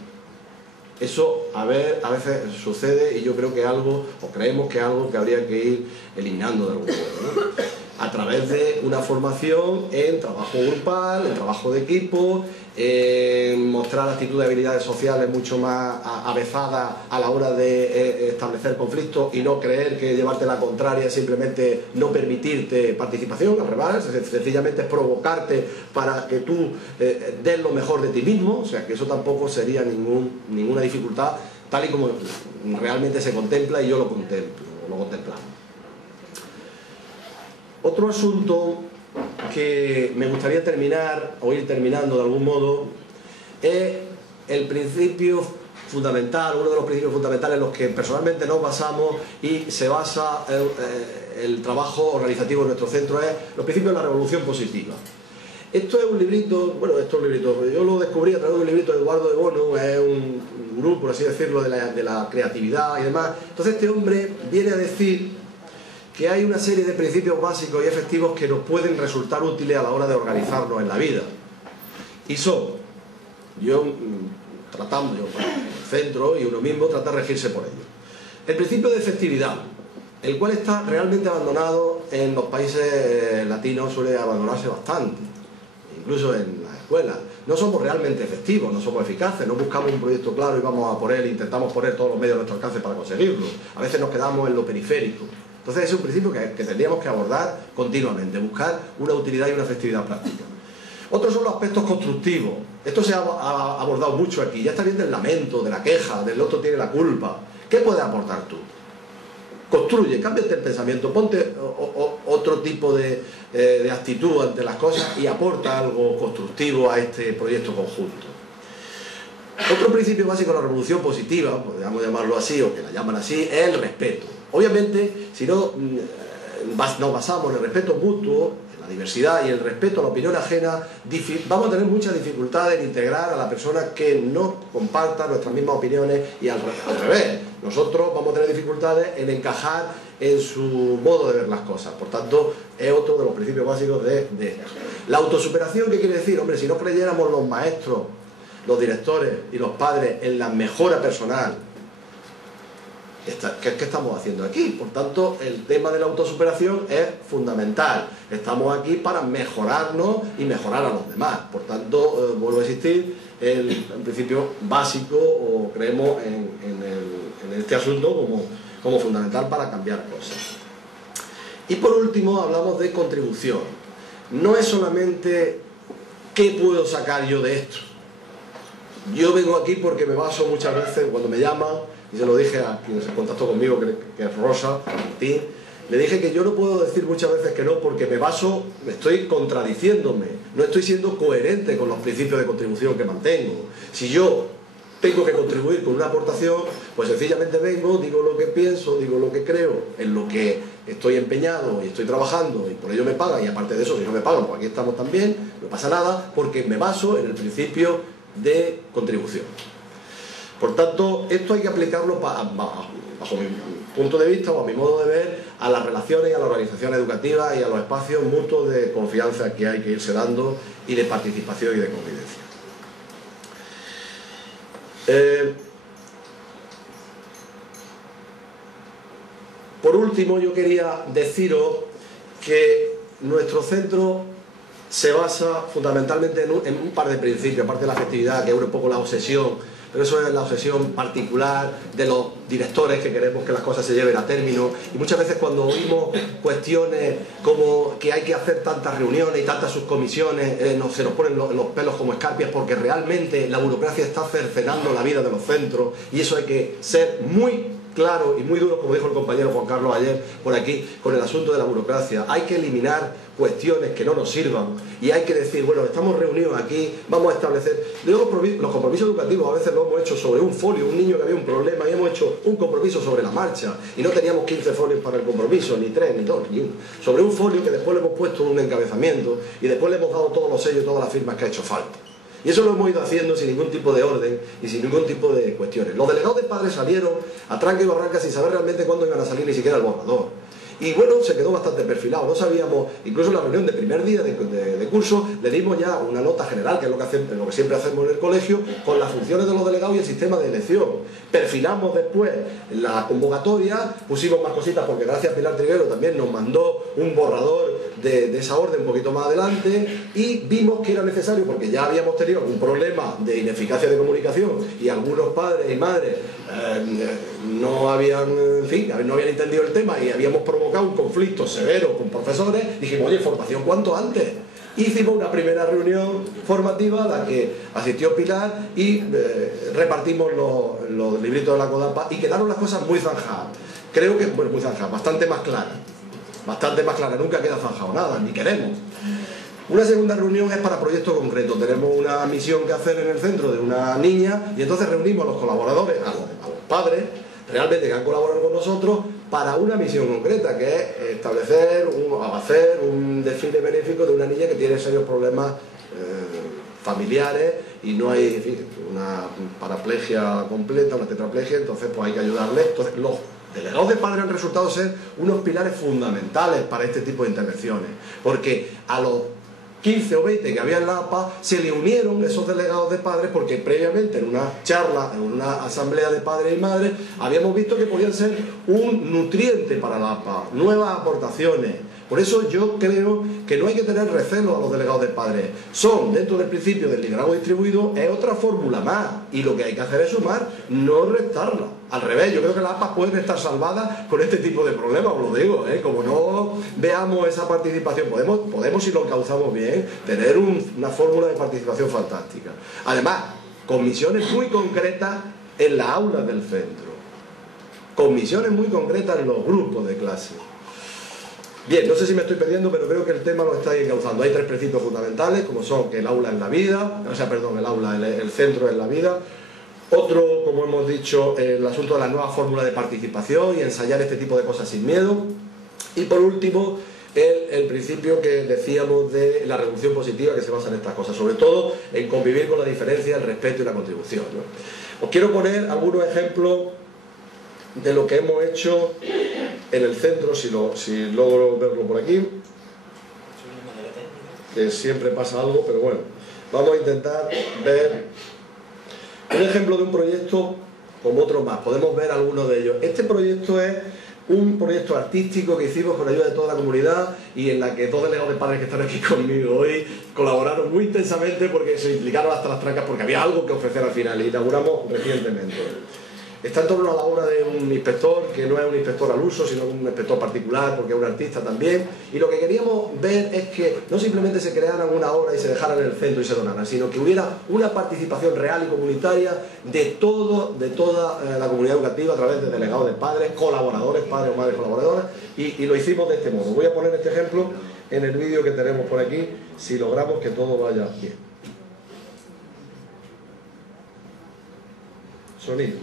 Eso a veces sucede y yo creo que algo, o creemos que algo que habría que ir eliminando de algún modo, ¿no? A través de una formación en trabajo grupal, en trabajo de equipo, mostrar actitud de habilidades sociales mucho más avezadas a la hora de establecer conflictos y no creer que llevarte la contraria es simplemente no permitirte participación, al revés, sencillamente es provocarte para que tú des lo mejor de ti mismo, o sea que eso tampoco sería ninguna dificultad, tal y como realmente se contempla y yo lo contemplo, lo contemplamos. Otro asunto que me gustaría terminar, o ir terminando de algún modo, es el principio fundamental, uno de los principios fundamentales en los que personalmente nos basamos y se basa el trabajo organizativo en nuestro centro, es los principios de la revolución positiva. Esto es un librito, yo lo descubrí a través de un librito de Eduardo de Bono, es un gurú, por así decirlo, de la creatividad y demás. Entonces este hombre viene a decir que hay una serie de principios básicos y efectivos que nos pueden resultar útiles a la hora de organizarnos en la vida. Y son, el centro y uno mismo trata de regirse por ello. El principio de efectividad, el cual está realmente abandonado en los países latinos, suele abandonarse bastante, incluso en las escuelas. No somos realmente efectivos, no somos eficaces, no buscamos un proyecto claro y vamos a por él, intentamos poner todos los medios a nuestro alcance para conseguirlo. A veces nos quedamos en lo periférico. Entonces ese es un principio que tendríamos que abordar continuamente, buscar una utilidad y una efectividad práctica. Otros son los aspectos constructivos. Esto se ha abordado mucho aquí. Ya está bien del lamento, de la queja, del otro tiene la culpa. ¿Qué puedes aportar tú? Construye, cámbiate el pensamiento, ponte otro tipo de actitud ante las cosas y aporta algo constructivo a este proyecto conjunto. Otro principio básico de la revolución positiva, podríamos llamarlo así o que la llaman así, es el respeto. Obviamente, si no nos basamos en el respeto mutuo, en la diversidad y el respeto a la opinión ajena, vamos a tener muchas dificultades en integrar a la persona que no comparta nuestras mismas opiniones y al revés. Nosotros vamos a tener dificultades en encajar en su modo de ver las cosas. Por tanto, es otro de los principios básicos de esto. La autosuperación, ¿qué quiere decir? Hombre, si no creyéramos los maestros, los directores y los padres en la mejora personal, ¿qué estamos haciendo aquí? Por tanto, el tema de la autosuperación es fundamental. Estamos aquí para mejorarnos y mejorar a los demás. Por tanto, vuelvo a insistir, el principio básico, o creemos en este asunto como fundamental para cambiar cosas. Y por último, hablamos de contribución. no es solamente qué puedo sacar yo de esto. Yo vengo aquí porque me baso muchas veces, cuando me llaman, y se lo dije a quien se contactó conmigo, que es Rosa Martín, le dije que yo no puedo decir muchas veces que no porque me estoy contradiciéndome, no estoy siendo coherente con los principios de contribución que mantengo. Si yo tengo que contribuir con una aportación, pues sencillamente vengo, digo lo que pienso, digo lo que creo, en lo que estoy empeñado y estoy trabajando y por ello me pagan, y aparte de eso, si no me pagan, pues aquí estamos también, no pasa nada, porque me baso en el principio de contribución. Por tanto, esto hay que aplicarlo bajo mi punto de vista o a mi modo de ver a las relaciones y a la organización educativa y a los espacios mutuos de confianza que hay que irse dando y de participación y de convivencia. Por último, yo quería deciros que nuestro centro se basa fundamentalmente en un par de principios, aparte de la afectividad, que es un poco la obsesión, pero eso es la obsesión particular de los directores que queremos que las cosas se lleven a término, y muchas veces cuando oímos cuestiones como que hay que hacer tantas reuniones y tantas subcomisiones, se nos ponen los pelos como escarpias, porque realmente la burocracia está cercenando la vida de los centros, y eso hay que ser muy claro y muy duro, como dijo el compañero Juan Carlos ayer por aquí, con el asunto de la burocracia. Hay que eliminar cuestiones que no nos sirvan y hay que decir, bueno, estamos reunidos aquí, vamos a establecer. Luego los compromisos educativos a veces lo hemos hecho sobre un folio, un niño que había un problema y hemos hecho un compromiso sobre la marcha y no teníamos 15 folios para el compromiso, ni 3, ni 2, ni 1. Sobre un folio que después le hemos puesto un encabezamiento y después le hemos dado todos los sellos, todas las firmas que ha hecho falta. Y eso lo hemos ido haciendo sin ningún tipo de orden y sin ningún tipo de cuestiones. Los delegados de padres salieron a tranca y barranca sin saber realmente cuándo iban a salir ni siquiera el borrador. Y bueno, se quedó bastante perfilado, no sabíamos, incluso en la reunión de primer día de curso, le dimos ya una nota general, que es lo que siempre hacemos en el colegio, con las funciones de los delegados y el sistema de elección. Perfilamos después la convocatoria, pusimos más cositas porque gracias a Pilar Triguero también nos mandó un borrador de esa orden un poquito más adelante, y vimos que era necesario, porque ya habíamos tenido un problema de ineficacia de comunicación y algunos padres y madres no habían entendido el tema y habíamos provocado un conflicto severo con profesores. Dijimos, oye, formación cuanto antes. Hicimos una primera reunión formativa a la que asistió Pilar y repartimos los libritos de la CODAPA y quedaron las cosas muy zanjadas. Creo que, bueno, muy zanjadas, bastante más claras. Bastante más claras, nunca queda zanjado nada, ni queremos. Una segunda reunión es para proyectos concretos. Tenemos una misión que hacer en el centro de una niña y entonces reunimos a los colaboradores, a los padres, realmente que han colaborado con nosotros, para una misión concreta, que es hacer un desfile benéfico de una niña que tiene serios problemas familiares y no hay, en fin, una paraplegia completa, una tetraplegia, entonces pues hay que ayudarle. Entonces los delegados de padres han resultado ser unos pilares fundamentales para este tipo de intervenciones, porque a los 15 o 20 que había en la APA se le unieron esos delegados de padres, porque previamente en una charla, en una asamblea de padres y madres, habíamos visto que podían ser un nutriente para la APA, nuevas aportaciones. Por eso yo creo que no hay que tener recelo a los delegados de padres. Son, dentro del principio del liderazgo distribuido, es otra fórmula más. Y lo que hay que hacer es sumar, no restarla. Al revés, yo creo que las APAs pueden estar salvadas con este tipo de problemas, os lo digo, como no veamos esa participación, podemos si lo encauzamos bien, tener una fórmula de participación fantástica. Además, comisiones muy concretas en las aulas del centro. Comisiones muy concretas en los grupos de clase. Bien, no sé si me estoy perdiendo, pero creo que el tema lo estáis encauzando. Hay 3 principios fundamentales, como son que el aula es la vida, el centro es la vida. Otro, como hemos dicho, el asunto de la nueva fórmula de participación y ensayar este tipo de cosas sin miedo. Y por último, el principio que decíamos de la revolución positiva, que se basa en estas cosas, sobre todo en convivir con la diferencia, el respeto y la contribución, ¿no? Os quiero poner algunos ejemplos de lo que hemos hecho en el centro, si logro verlo por aquí, que siempre pasa algo, pero bueno, vamos a intentar ver un ejemplo de un proyecto como otro más. Podemos ver algunos de ellos. Este proyecto es un proyecto artístico que hicimos con ayuda de toda la comunidad y en la que 2 delegados de padres que están aquí conmigo hoy colaboraron muy intensamente porque se implicaron hasta las trancas, porque había algo que ofrecer al final, y inauguramos recientemente. está en torno a la obra de un inspector, que no es un inspector al uso, sino un inspector particular, porque es un artista también. Y lo que queríamos ver es que no simplemente se crearan una obra y se dejaran en el centro y se donaran, sino que hubiera una participación real y comunitaria de toda la comunidad educativa a través de delegados de padres, colaboradores, padres o madres colaboradores, y lo hicimos de este modo. Voy a poner este ejemplo en el vídeo que tenemos por aquí, si logramos que todo vaya bien. Sonido.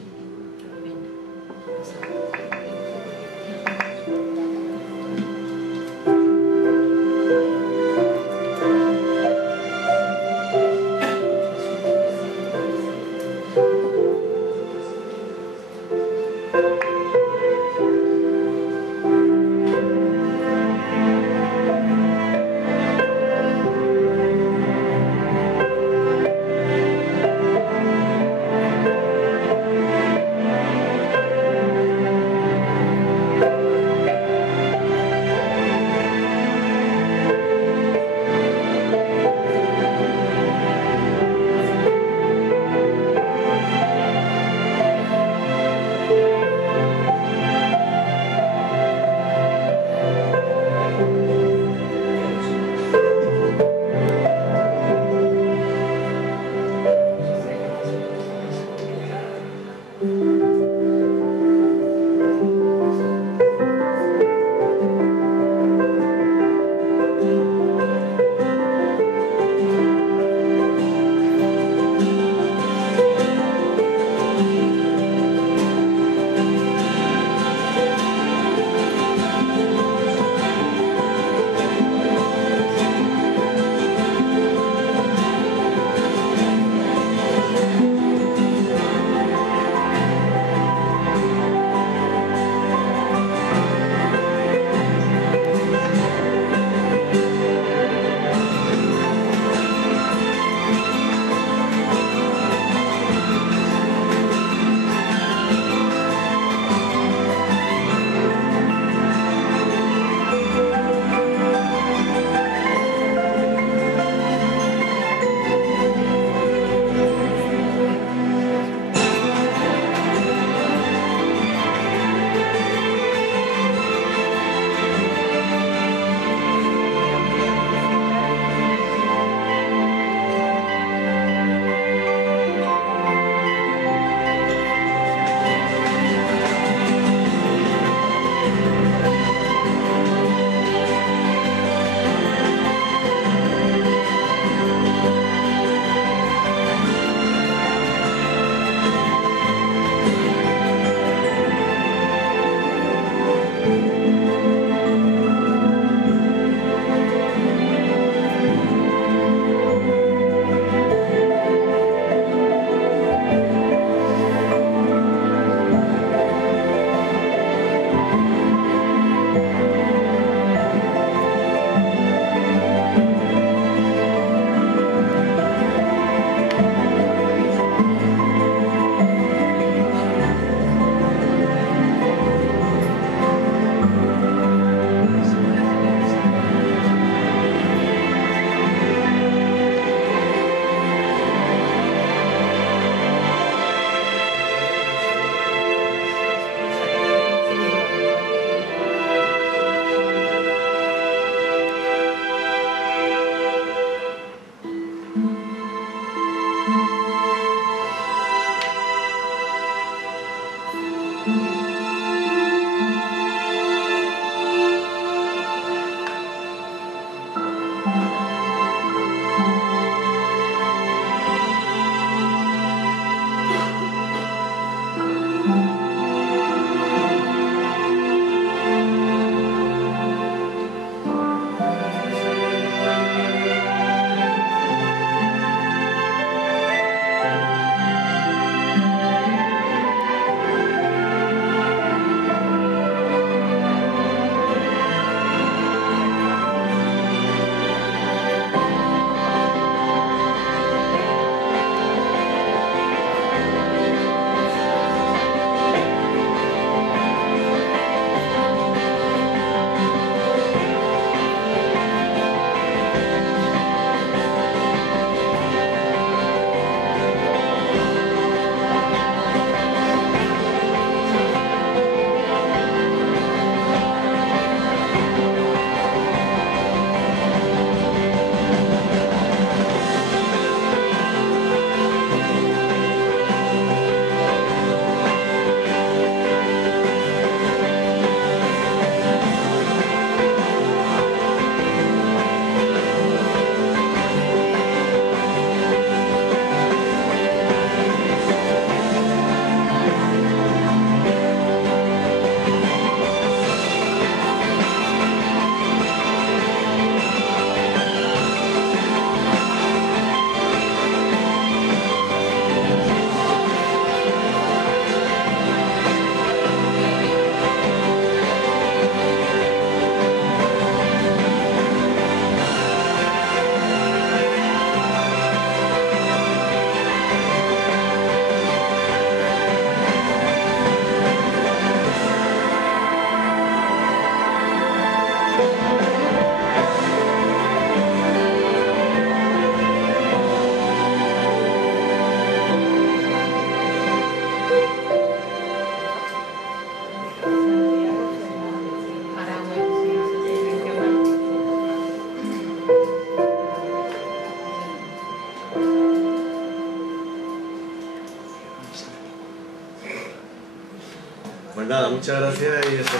Pues nada, muchas gracias y eso.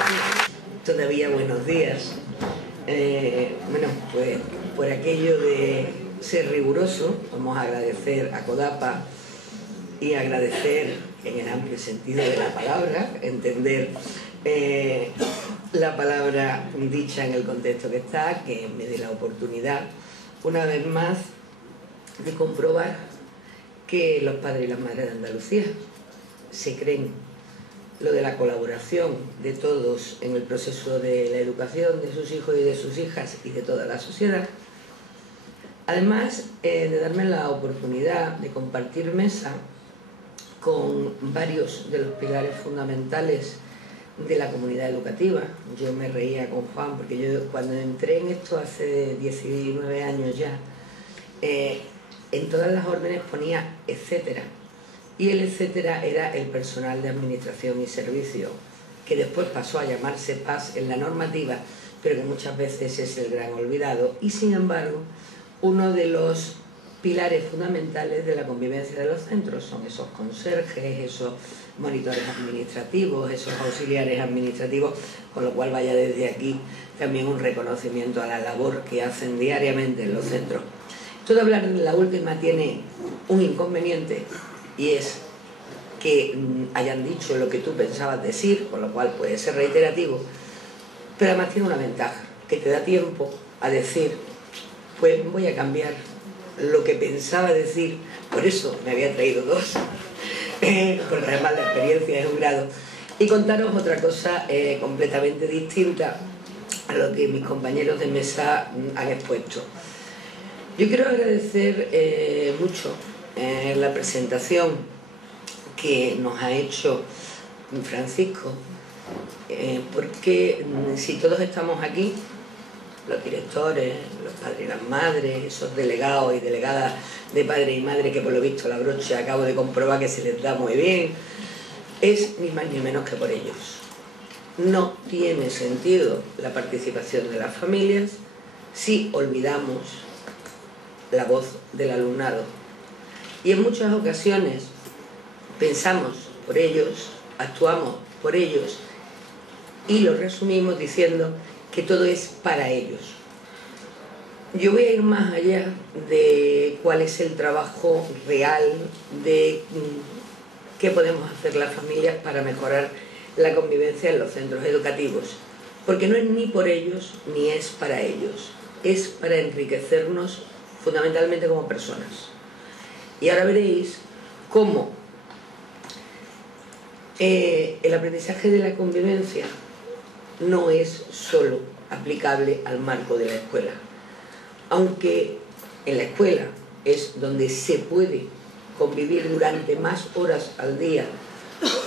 Todavía buenos días. Bueno, pues por aquello de ser riguroso, vamos a agradecer a CODAPA y agradecer en el amplio sentido de la palabra, entender la palabra dicha en el contexto que está, que me dé la oportunidad, una vez más, de comprobar que los padres y las madres de Andalucía se creen lo de la colaboración de todos en el proceso de la educación de sus hijos y de sus hijas y de toda la sociedad. Además de darme la oportunidad de compartir mesa con varios de los pilares fundamentales de la comunidad educativa. Yo me reía con Juan porque yo cuando entré en esto hace 19 años ya, en todas las órdenes ponía etcétera. Y el etcétera era el personal de administración y servicio, que después pasó a llamarse PAS en la normativa, pero que muchas veces es el gran olvidado. Y sin embargo, uno de los pilares fundamentales de la convivencia de los centros son esos conserjes, esos monitores administrativos, esos auxiliares administrativos, con lo cual vaya desde aquí también un reconocimiento a la labor que hacen diariamente en los centros. Todo hablar de la última tiene un inconveniente, y es que hayan dicho lo que tú pensabas decir, con lo cual puede ser reiterativo, pero además tiene una ventaja, que te da tiempo a decir, pues voy a cambiar lo que pensaba decir, por eso me había traído dos, porque además la experiencia es un grado, y contaros otra cosa completamente distinta a lo que mis compañeros de mesa han expuesto. Yo quiero agradecer mucho la presentación que nos ha hecho Francisco, porque si todos estamos aquí, los directores, los padres y las madres, esos delegados y delegadas de padre y madre que por lo visto la brocha acabo de comprobar que se les da muy bien, es ni más ni menos que por ellos. No tiene sentido la participación de las familias si olvidamos la voz del alumnado. Y en muchas ocasiones pensamos por ellos, actuamos por ellos y lo resumimos diciendo que todo es para ellos. Yo voy a ir más allá de cuál es el trabajo real, de qué podemos hacer las familias para mejorar la convivencia en los centros educativos, porque no es ni por ellos ni es para ellos, es para enriquecernos fundamentalmente como personas. Y ahora veréis cómo el aprendizaje de la convivencia no es solo aplicable al marco de la escuela, aunque en la escuela es donde se puede convivir durante más horas al día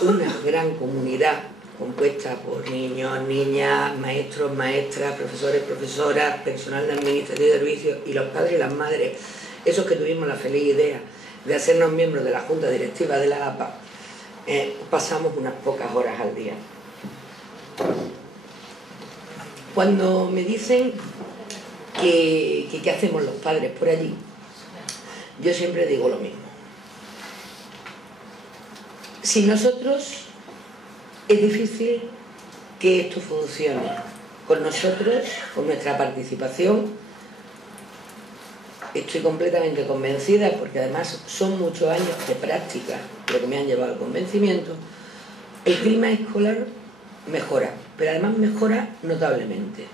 una gran comunidad compuesta por niños, niñas, maestros, maestras, profesores, profesoras, personal de administración de servicios y los padres y las madres, esos que tuvimos la feliz idea de hacernos miembros de la Junta Directiva de la APA, pasamos unas pocas horas al día. Cuando me dicen que qué hacemos los padres por allí, yo siempre digo lo mismo. Sin nosotros es difícil que esto funcione. Con nosotros, con nuestra participación, estoy completamente convencida, porque además son muchos años de práctica lo que me han llevado al convencimiento, el clima escolar mejora, pero además mejora notablemente.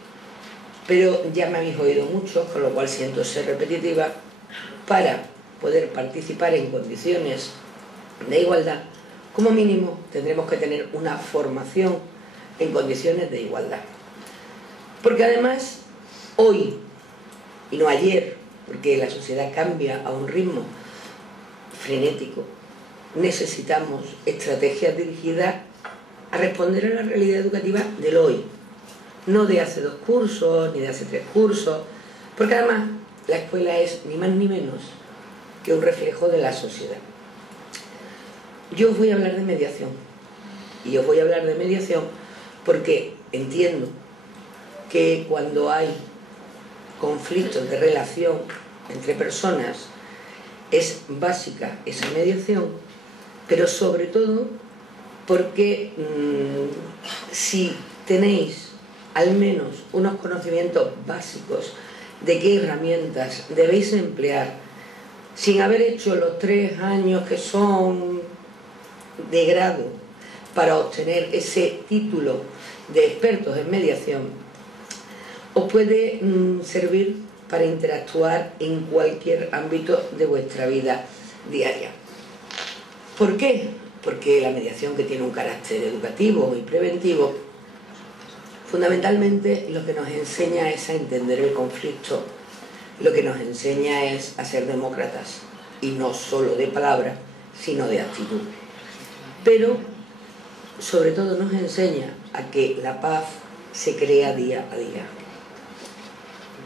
Pero ya me habéis oído mucho, con lo cual siento ser repetitiva, para poder participar en condiciones de igualdad, como mínimo tendremos que tener una formación en condiciones de igualdad. Porque además, hoy, y no ayer, porque la sociedad cambia a un ritmo frenético, necesitamos estrategias dirigidas a responder a la realidad educativa del hoy, no de hace 2 cursos, ni de hace 3 cursos, porque además la escuela es ni más ni menos que un reflejo de la sociedad. Yo os voy a hablar de mediación, y os voy a hablar de mediación porque entiendo que cuando hay conflictos de relación entre personas es básica esa mediación, pero sobre todo porque si tenéis al menos unos conocimientos básicos de qué herramientas debéis emplear sin haber hecho los 3 años que son de grado para obtener ese título de expertos en mediación, os puede servir para interactuar en cualquier ámbito de vuestra vida diaria. ¿Por qué? Porque la mediación, que tiene un carácter educativo y preventivo, fundamentalmente lo que nos enseña es a entender el conflicto, lo que nos enseña es a ser demócratas, y no solo de palabra, sino de actitud. Pero sobre todo nos enseña a que la paz se crea día a día.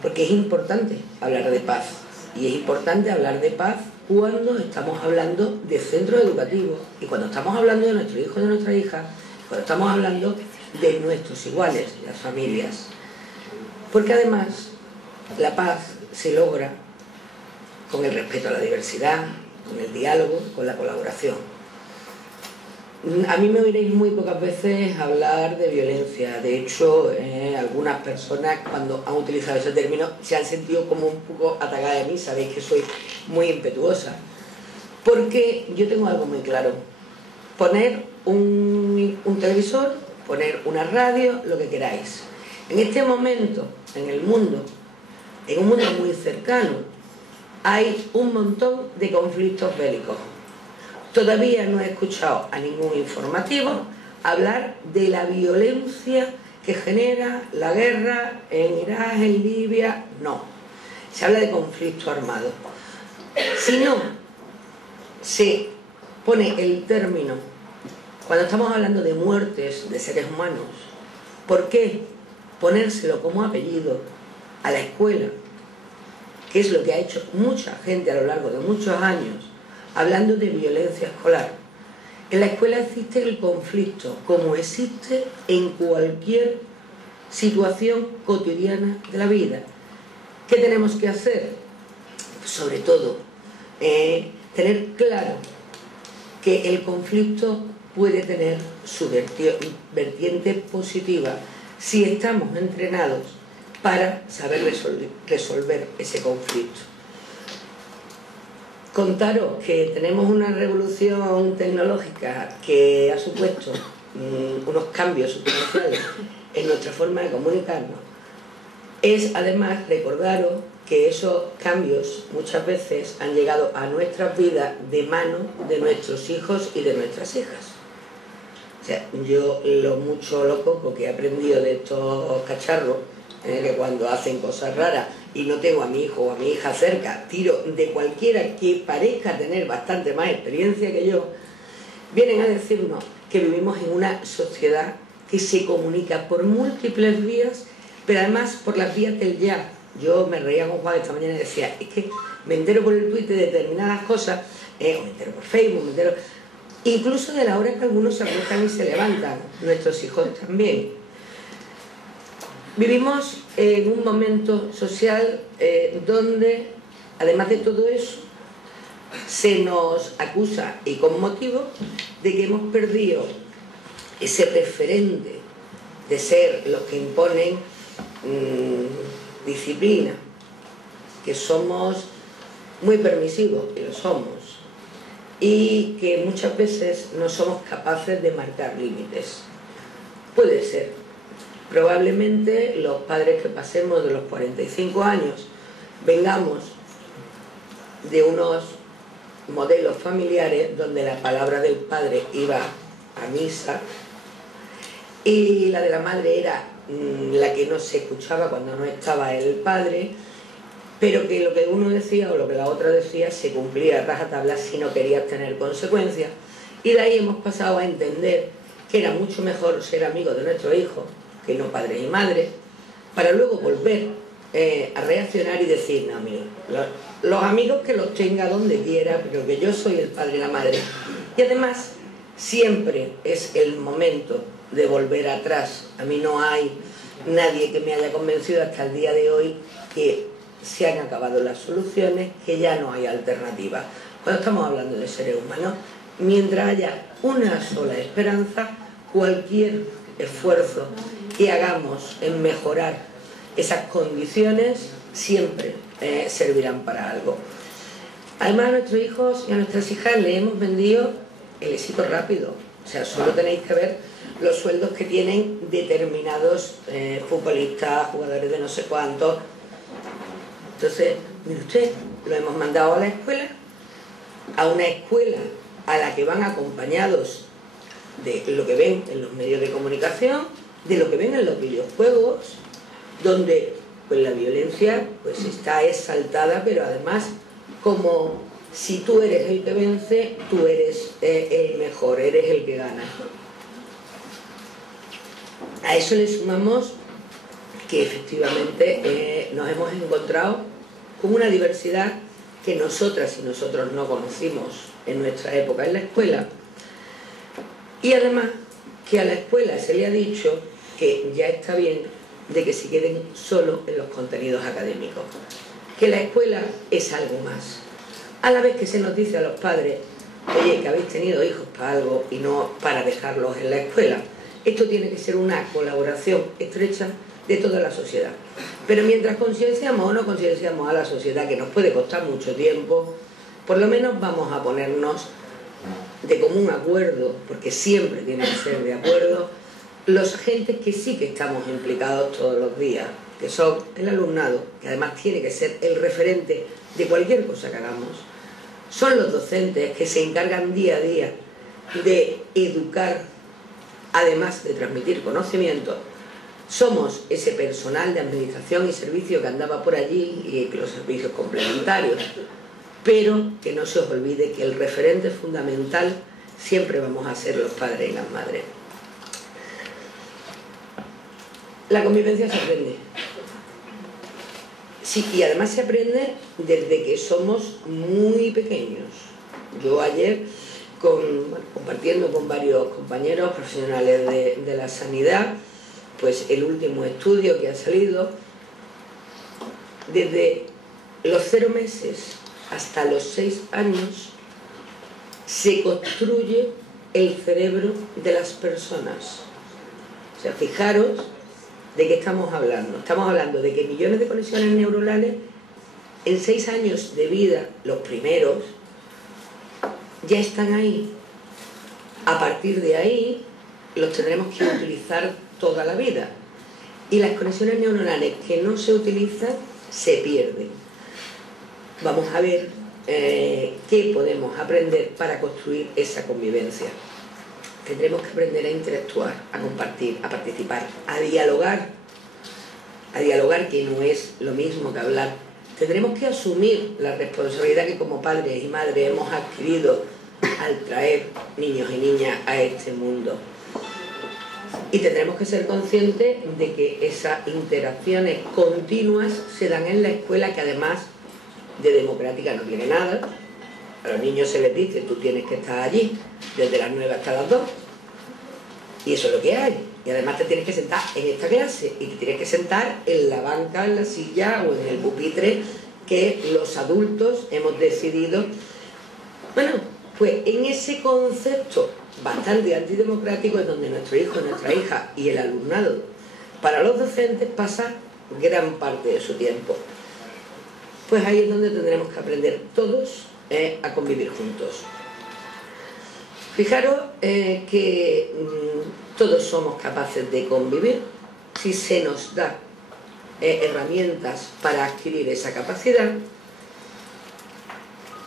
Porque es importante hablar de paz, y es importante hablar de paz cuando estamos hablando de centros educativos, y cuando estamos hablando de nuestro hijo y de nuestra hija, cuando estamos hablando de nuestros iguales, las familias. Porque además la paz se logra con el respeto a la diversidad, con el diálogo, con la colaboración. A mí me oiréis muy pocas veces hablar de violencia. De hecho, algunas personas, cuando han utilizado ese término, se han sentido como un poco atacadas de mí. Sabéis que soy muy impetuosa. Porque yo tengo algo muy claro. Poner un televisor, poner una radio, lo que queráis. En este momento, en el mundo, en un mundo muy cercano, hay un montón de conflictos bélicos. Todavía no he escuchado a ningún informativo hablar de la violencia que genera la guerra en Irak, en Libia. No, se habla de conflicto armado. Si no se pone el término, cuando estamos hablando de muertes de seres humanos, ¿por qué ponérselo como apellido a la escuela? Que es lo que ha hecho mucha gente a lo largo de muchos años, hablando de violencia escolar. En la escuela existe el conflicto, como existe en cualquier situación cotidiana de la vida. ¿Qué tenemos que hacer? Sobre todo, tener claro que el conflicto puede tener su vertiente positiva si estamos entrenados para saber resolver ese conflicto. Contaros que tenemos una revolución tecnológica que ha supuesto unos cambios sustanciales en nuestra forma de comunicarnos. Es además recordaros que esos cambios muchas veces han llegado a nuestras vidas de mano de nuestros hijos y de nuestras hijas. O sea, yo lo mucho o lo poco que he aprendido de estos cacharros, que cuando hacen cosas raras y no tengo a mi hijo o a mi hija cerca, tiro de cualquiera que parezca tener bastante más experiencia que yo, vienen a decirnos que vivimos en una sociedad que se comunica por múltiples vías, pero además por las vías del ya. Yo me reía con Juan esta mañana y decía, es que me entero por el Twitter de determinadas cosas, o me entero por Facebook, me entero incluso de la hora que algunos se acuestan y se levantan, nuestros hijos también. Vivimos en un momento social donde, además de todo eso, se nos acusa, y con motivo, de que hemos perdido ese referente de ser los que imponen disciplina, que somos muy permisivos, y lo somos, y que muchas veces no somos capaces de marcar límites. Puede ser. Probablemente los padres que pasemos de los 45 años vengamos de unos modelos familiares donde la palabra del padre iba a misa y la de la madre era la que no se escuchaba cuando no estaba el padre, pero que lo que uno decía o lo que la otra decía se cumplía a rajatabla si no querías tener consecuencias. Y de ahí hemos pasado a entender que era mucho mejor ser amigos de nuestro hijo que no padres y madres, para luego volver a reaccionar y decir, no, mira, los amigos que los tenga donde quiera, pero que yo soy el padre y la madre. Y además, siempre es el momento de volver atrás. A mí no hay nadie que me haya convencido hasta el día de hoy que se han acabado las soluciones, que ya no hay alternativa. Cuando estamos hablando de seres humanos, mientras haya una sola esperanza, cualquier esfuerzo que hagamos en mejorar esas condiciones siempre servirán para algo. Además, a nuestros hijos y a nuestras hijas les hemos vendido el éxito rápido. O sea, solo tenéis que ver los sueldos que tienen determinados futbolistas, jugadores de no sé cuántos. Entonces, mire usted, lo hemos mandado a la escuela, a una escuela a la que van acompañados de lo que ven en los medios de comunicación, de lo que ven en los videojuegos, donde pues la violencia pues está exaltada, pero además como si tú eres el que vence, tú eres el mejor, eres el que gana. A eso le sumamos que efectivamente nos hemos encontrado con una diversidad que nosotras y nosotros no conocimos en nuestra época en la escuela, y además que a la escuela se le ha dicho que ya está bien de que se queden solo en los contenidos académicos, que la escuela es algo más, a la vez que se nos dice a los padres, oye, que habéis tenido hijos para algo y no para dejarlos en la escuela. Esto tiene que ser una colaboración estrecha de toda la sociedad. Pero mientras concienciamos o no concienciamos a la sociedad, que nos puede costar mucho tiempo, por lo menos vamos a ponernos de común acuerdo, porque siempre tiene que ser de acuerdo, los agentes que sí que estamos implicados todos los días, que son el alumnado, que además tiene que ser el referente de cualquier cosa que hagamos, son los docentes que se encargan día a día de educar, además de transmitir conocimiento. Somos ese personal de administración y servicio que andaba por allí y los servicios complementarios, pero que no se os olvide que el referente fundamental siempre vamos a ser los padres y las madres. La convivencia se aprende. Sí, y además se aprende desde que somos muy pequeños. Yo ayer, compartiendo con varios compañeros profesionales de la sanidad, pues el último estudio que ha salido, desde los 0 meses hasta los 6 años, se construye el cerebro de las personas. O sea, fijaros de qué estamos hablando. Estamos hablando de que millones de conexiones neuronales en 6 años de vida, los primeros, ya están ahí. A partir de ahí los tendremos que utilizar toda la vida. Y las conexiones neuronales que no se utilizan se pierden. Vamos a ver qué podemos aprender para construir esa convivencia. Tendremos que aprender a interactuar, a compartir, a participar, a dialogar, que no es lo mismo que hablar. Tendremos que asumir la responsabilidad que como padres y madres hemos adquirido al traer niños y niñas a este mundo. Y tendremos que ser conscientes de que esas interacciones continuas se dan en la escuela, que además de democrática no tiene nada. A los niños se les dice, tú tienes que estar allí desde las 9 hasta las 2. Y eso es lo que hay. Y además te tienes que sentar en esta clase y te tienes que sentar en la banca, en la silla o en el pupitre que los adultos hemos decidido. Bueno, pues en ese concepto bastante antidemocrático es donde nuestro hijo, nuestra hija y el alumnado, para los docentes, pasa gran parte de su tiempo. Pues ahí es donde tendremos que aprender todos a convivir juntos. Fijaros que todos somos capaces de convivir si se nos da herramientas para adquirir esa capacidad,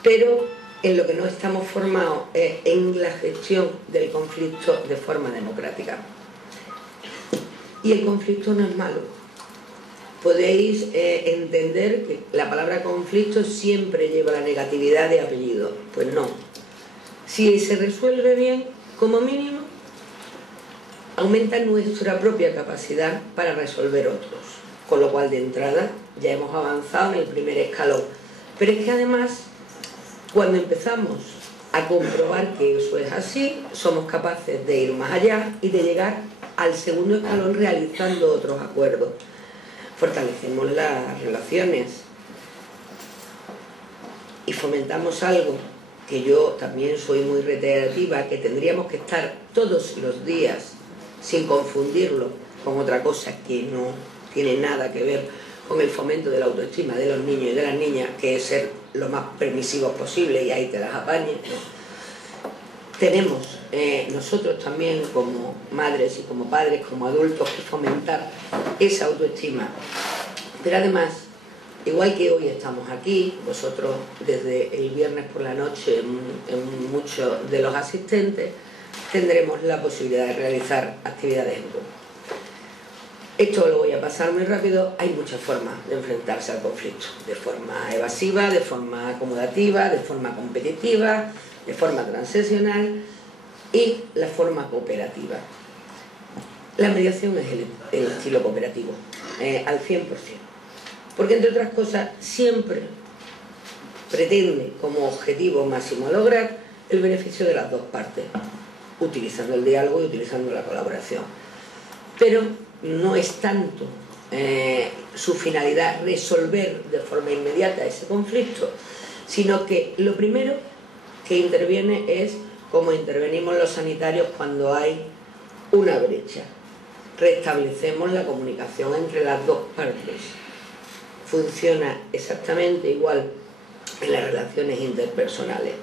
pero en lo que no estamos formados es en la gestión del conflicto de forma democrática. Y el conflicto no es malo. Podéis entender que la palabra conflicto siempre lleva la negatividad de apellido. Pues no. Si se resuelve bien, como mínimo, aumenta nuestra propia capacidad para resolver otros. Con lo cual, de entrada, ya hemos avanzado en el primer escalón. Pero es que además, cuando empezamos a comprobar que eso es así, somos capaces de ir más allá y de llegar al segundo escalón realizando otros acuerdos. Fortalecemos las relaciones y fomentamos algo que yo también soy muy reiterativa, que tendríamos que estar todos los días, sin confundirlo con otra cosa que no tiene nada que ver con el fomento de la autoestima de los niños y de las niñas, que es ser lo más permisivos posible y ahí te las apañes. Tenemos nosotros también como madres y como padres, como adultos, que fomentar esa autoestima. Pero además, igual que hoy estamos aquí, vosotros desde el viernes por la noche, en muchos de los asistentes, tendremos la posibilidad de realizar actividades en grupo. Esto lo voy a pasar muy rápido. Hay muchas formas de enfrentarse al conflicto, de forma evasiva, de forma acomodativa, de forma competitiva, de forma transaccional y la forma cooperativa. La mediación es el estilo cooperativo, al 100%, porque entre otras cosas siempre pretende como objetivo máximo lograr el beneficio de las dos partes, utilizando el diálogo y utilizando la colaboración. Pero no es tanto su finalidad resolver de forma inmediata ese conflicto, sino que lo primero que interviene es como intervenimos los sanitarios cuando hay una brecha. Restablecemos la comunicación entre las dos partes. Funciona exactamente igual en las relaciones interpersonales.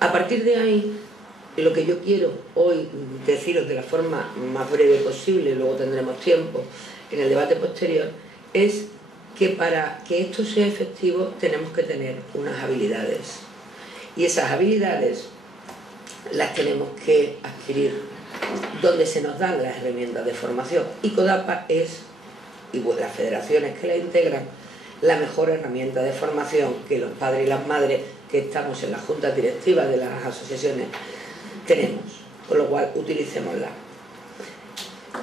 A partir de ahí, lo que yo quiero hoy deciros de la forma más breve posible, luego tendremos tiempo en el debate posterior, es que para que esto sea efectivo tenemos que tener unas habilidades. Y esas habilidades las tenemos que adquirir donde se nos dan las herramientas de formación. Y CODAPA es, y las federaciones que la integran, la mejor herramienta de formación que los padres y las madres que estamos en las juntas directivas de las asociaciones tenemos, con lo cual utilicémosla.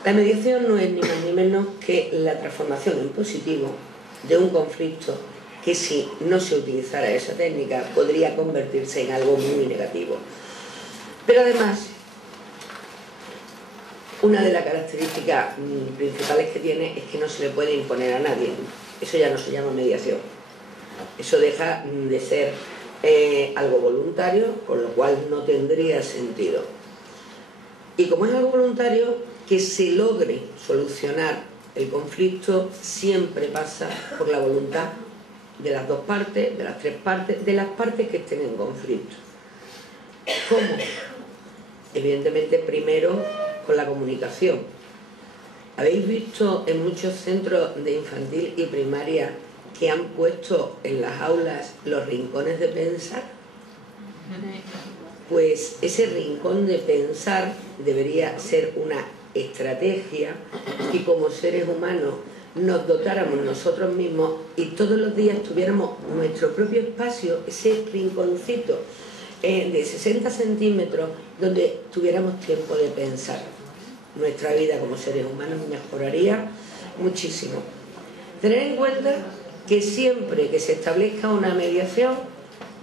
La mediación no es ni más ni menos que la transformación en positivo de un conflicto que, si no se utilizara esa técnica, podría convertirse en algo muy negativo. Pero además, una de las características principales que tiene es que no se le puede imponer a nadie. Eso ya no se llama mediación. Eso deja de ser algo voluntario, con lo cual no tendría sentido. Y como es algo voluntario, que se logre solucionar el conflicto siempre pasa por la voluntad de las dos partes, de las tres partes, de las partes que estén en conflicto. ¿Cómo? Evidentemente, primero con la comunicación. ¿Habéis visto en muchos centros de infantil y primaria que han puesto en las aulas los rincones de pensar? Pues ese rincón de pensar debería ser una estrategia que como seres humanos nos dotáramos nosotros mismos y todos los días tuviéramos nuestro propio espacio, ese rinconcito de 60 centímetros donde tuviéramos tiempo de pensar. Nuestra vida como seres humanos mejoraría muchísimo. Tener en cuenta que siempre que se establezca una mediación,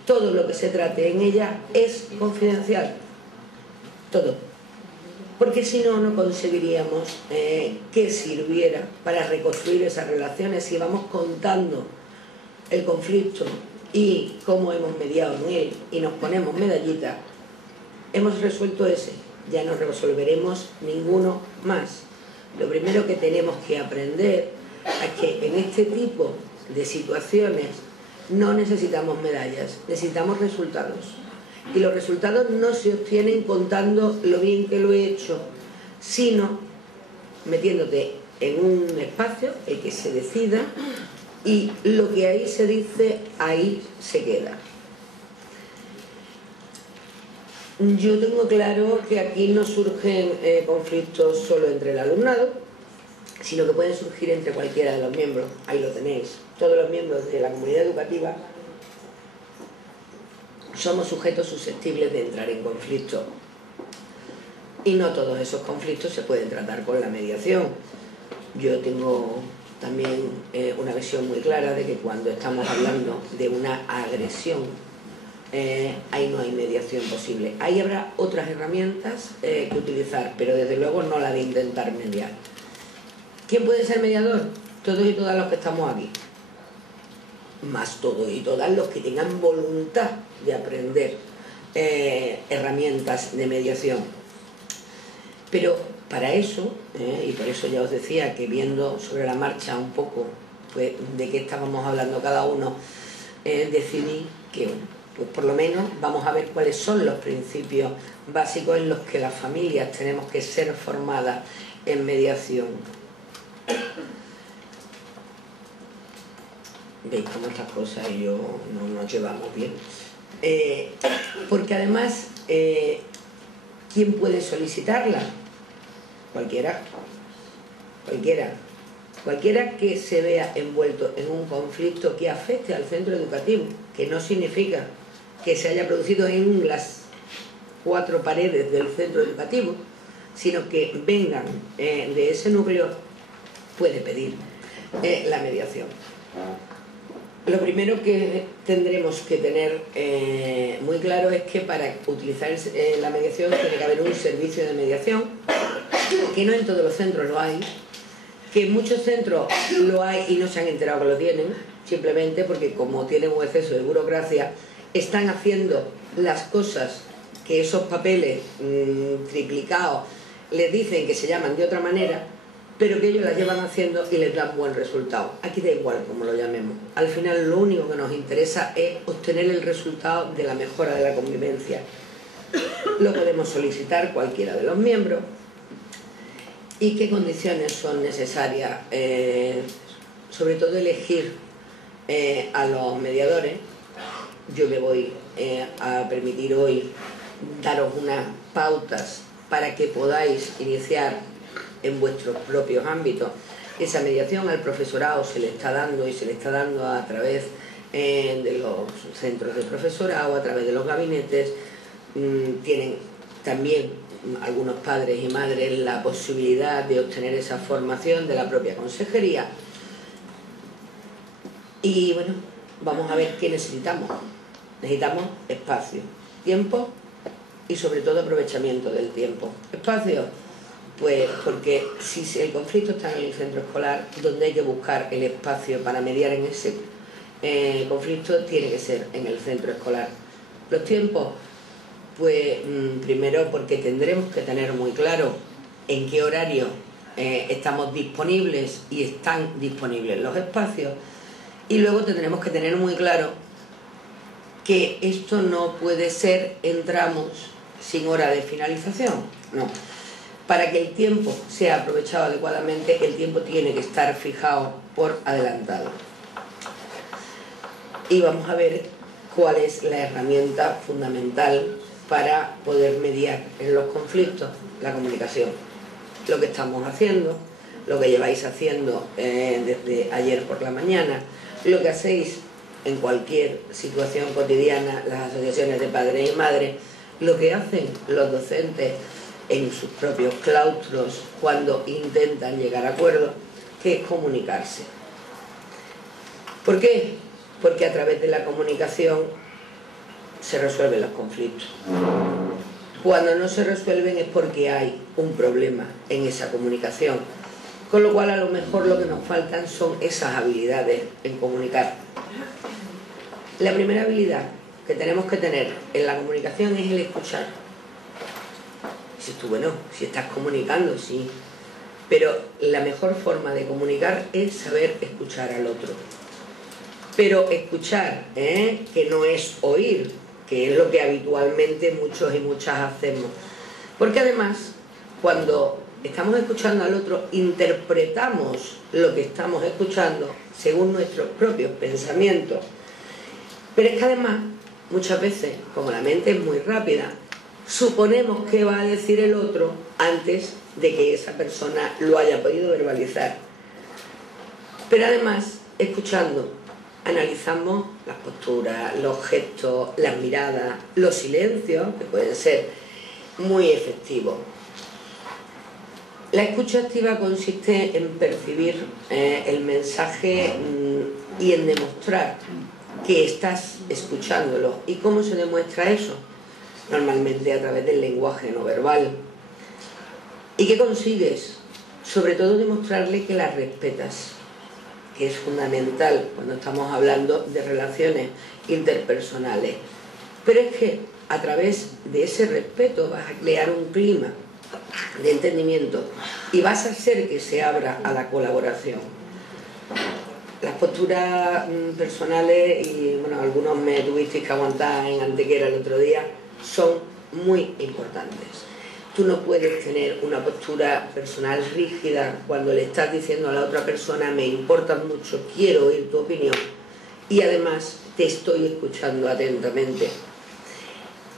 todo lo que se trate en ella es confidencial. Todo. Porque si no, no conseguiríamos que sirviera para reconstruir esas relaciones si vamos contando el conflicto y cómo hemos mediado en él y nos ponemos medallitas. Hemos resuelto ese, ya no resolveremos ninguno más. Lo primero que tenemos que aprender es que en este tipo de situaciones no necesitamos medallas, necesitamos resultados. Y los resultados no se obtienen contando lo bien que lo he hecho, sino metiéndote en un espacio, el que se decida, y lo que ahí se dice, ahí se queda. Yo tengo claro que aquí no surgen conflictos solo entre el alumnado, sino que pueden surgir entre cualquiera de los miembros. Ahí lo tenéis. Todos los miembros de la comunidad educativa somos sujetos susceptibles de entrar en conflicto. Y no todos esos conflictos se pueden tratar con la mediación. Yo tengo también una visión muy clara de que cuando estamos hablando de una agresión, ahí no hay mediación posible. Ahí habrá otras herramientas que utilizar, pero desde luego no la de intentar mediar. ¿Quién puede ser mediador? Todos y todas los que estamos aquí. más todos y todas los que tengan voluntad de aprender herramientas de mediación. Pero para eso, y por eso ya os decía que viendo sobre la marcha un poco pues, de qué estábamos hablando cada uno, decidí que pues por lo menos vamos a ver cuáles son los principios básicos en los que las familias tenemos que ser formadas en mediación. Veis cómo estas cosas y yo no nos llevamos bien. Porque además, ¿quién puede solicitarla? Cualquiera. Cualquiera que se vea envuelto en un conflicto que afecte al centro educativo, que no significa que se haya producido en las 4 paredes del centro educativo, sino que vengan de ese núcleo, puede pedir la mediación. Lo primero que tendremos que tener muy claro es que para utilizar la mediación tiene que haber un servicio de mediación, que no en todos los centros lo hay, que en muchos centros lo hay y no se han enterado que lo tienen, simplemente porque como tienen un exceso de burocracia, están haciendo las cosas que esos papeles triplicados les dicen que se llaman de otra manera, pero que ellos las llevan haciendo y les dan buen resultado. Aquí da igual como lo llamemos. Al final lo único que nos interesa es obtener el resultado de la mejora de la convivencia. Lo podemos solicitar cualquiera de los miembros. ¿Y qué condiciones son necesarias? Sobre todo elegir a los mediadores. Yo me voy a permitir hoy daros unas pautas para que podáis iniciar en vuestros propios ámbitos. Esa mediación al profesorado se le está dando y se le está dando a través de los centros de profesorado, a través de los gabinetes. Tienen también algunos padres y madres la posibilidad de obtener esa formación de la propia consejería. Y bueno, vamos a ver qué necesitamos. Necesitamos espacio, tiempo y sobre todo aprovechamiento del tiempo. Espacio, pues porque si el conflicto está en el centro escolar, donde hay que buscar el espacio para mediar en ese conflicto tiene que ser en el centro escolar. Los tiempos, pues primero porque tendremos que tener muy claro en qué horario estamos disponibles y están disponibles los espacios, y luego tendremos que tener muy claro que esto no puede ser en tramos sin hora de finalización, no. Para que el tiempo sea aprovechado adecuadamente, el tiempo tiene que estar fijado por adelantado. Y vamos a ver cuál es la herramienta fundamental para poder mediar en los conflictos: la comunicación. Lo que estamos haciendo, lo que lleváis haciendo desde ayer por la mañana, lo que hacéis en cualquier situación cotidiana, las asociaciones de padres y madres, lo que hacen los docentes en sus propios claustros cuando intentan llegar a acuerdos, que es comunicarse. ¿Por qué? Porque a través de la comunicación se resuelven los conflictos. Cuando no se resuelven es porque hay un problema en esa comunicación, con lo cual a lo mejor lo que nos faltan son esas habilidades en comunicar. La primera habilidad que tenemos que tener en la comunicación es el escuchar. Si tú, bueno, si estás comunicando, sí, pero la mejor forma de comunicar es saber escuchar al otro. Pero escuchar, que no es oír, que es lo que habitualmente muchos y muchas hacemos. Porque además, cuando estamos escuchando al otro, interpretamos lo que estamos escuchando según nuestros propios pensamientos. Pero es que además, muchas veces, como la mente es muy rápida, suponemos que va a decir el otro antes de que esa persona lo haya podido verbalizar. Pero además, escuchando, analizamos las posturas, los gestos, las miradas, los silencios, que pueden ser muy efectivos. La escucha activa consiste en percibir el mensaje y en demostrar que estás escuchándolo. ¿Y cómo se demuestra eso? Normalmente a través del lenguaje no verbal. ¿Y qué consigues? Sobre todo demostrarle que la respetas, que es fundamental cuando estamos hablando de relaciones interpersonales. Pero es que a través de ese respeto vas a crear un clima de entendimiento y vas a hacer que se abra a la colaboración. Las posturas personales, y bueno, algunos me tuvisteis que aguantar en Antequera el otro día, son muy importantes. Tú no puedes tener una postura personal rígida cuando le estás diciendo a la otra persona me importas mucho, quiero oír tu opinión y además te estoy escuchando atentamente.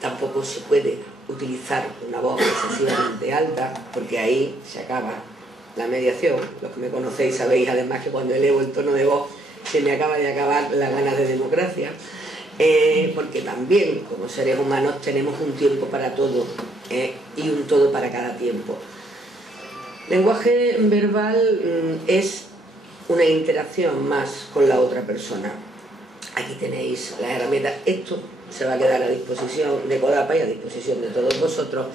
Tampoco se puede utilizar una voz excesivamente alta porque ahí se acaba la mediación. Los que me conocéis sabéis además que cuando elevo el tono de voz se me acaba de acabar las ganas de democracia. Porque también como seres humanos tenemos un tiempo para todo y un todo para cada tiempo. Lenguaje verbal es una interacción más con la otra persona. Aquí tenéis las herramientas. Esto se va a quedar a disposición de CODAPA y a disposición de todos vosotros,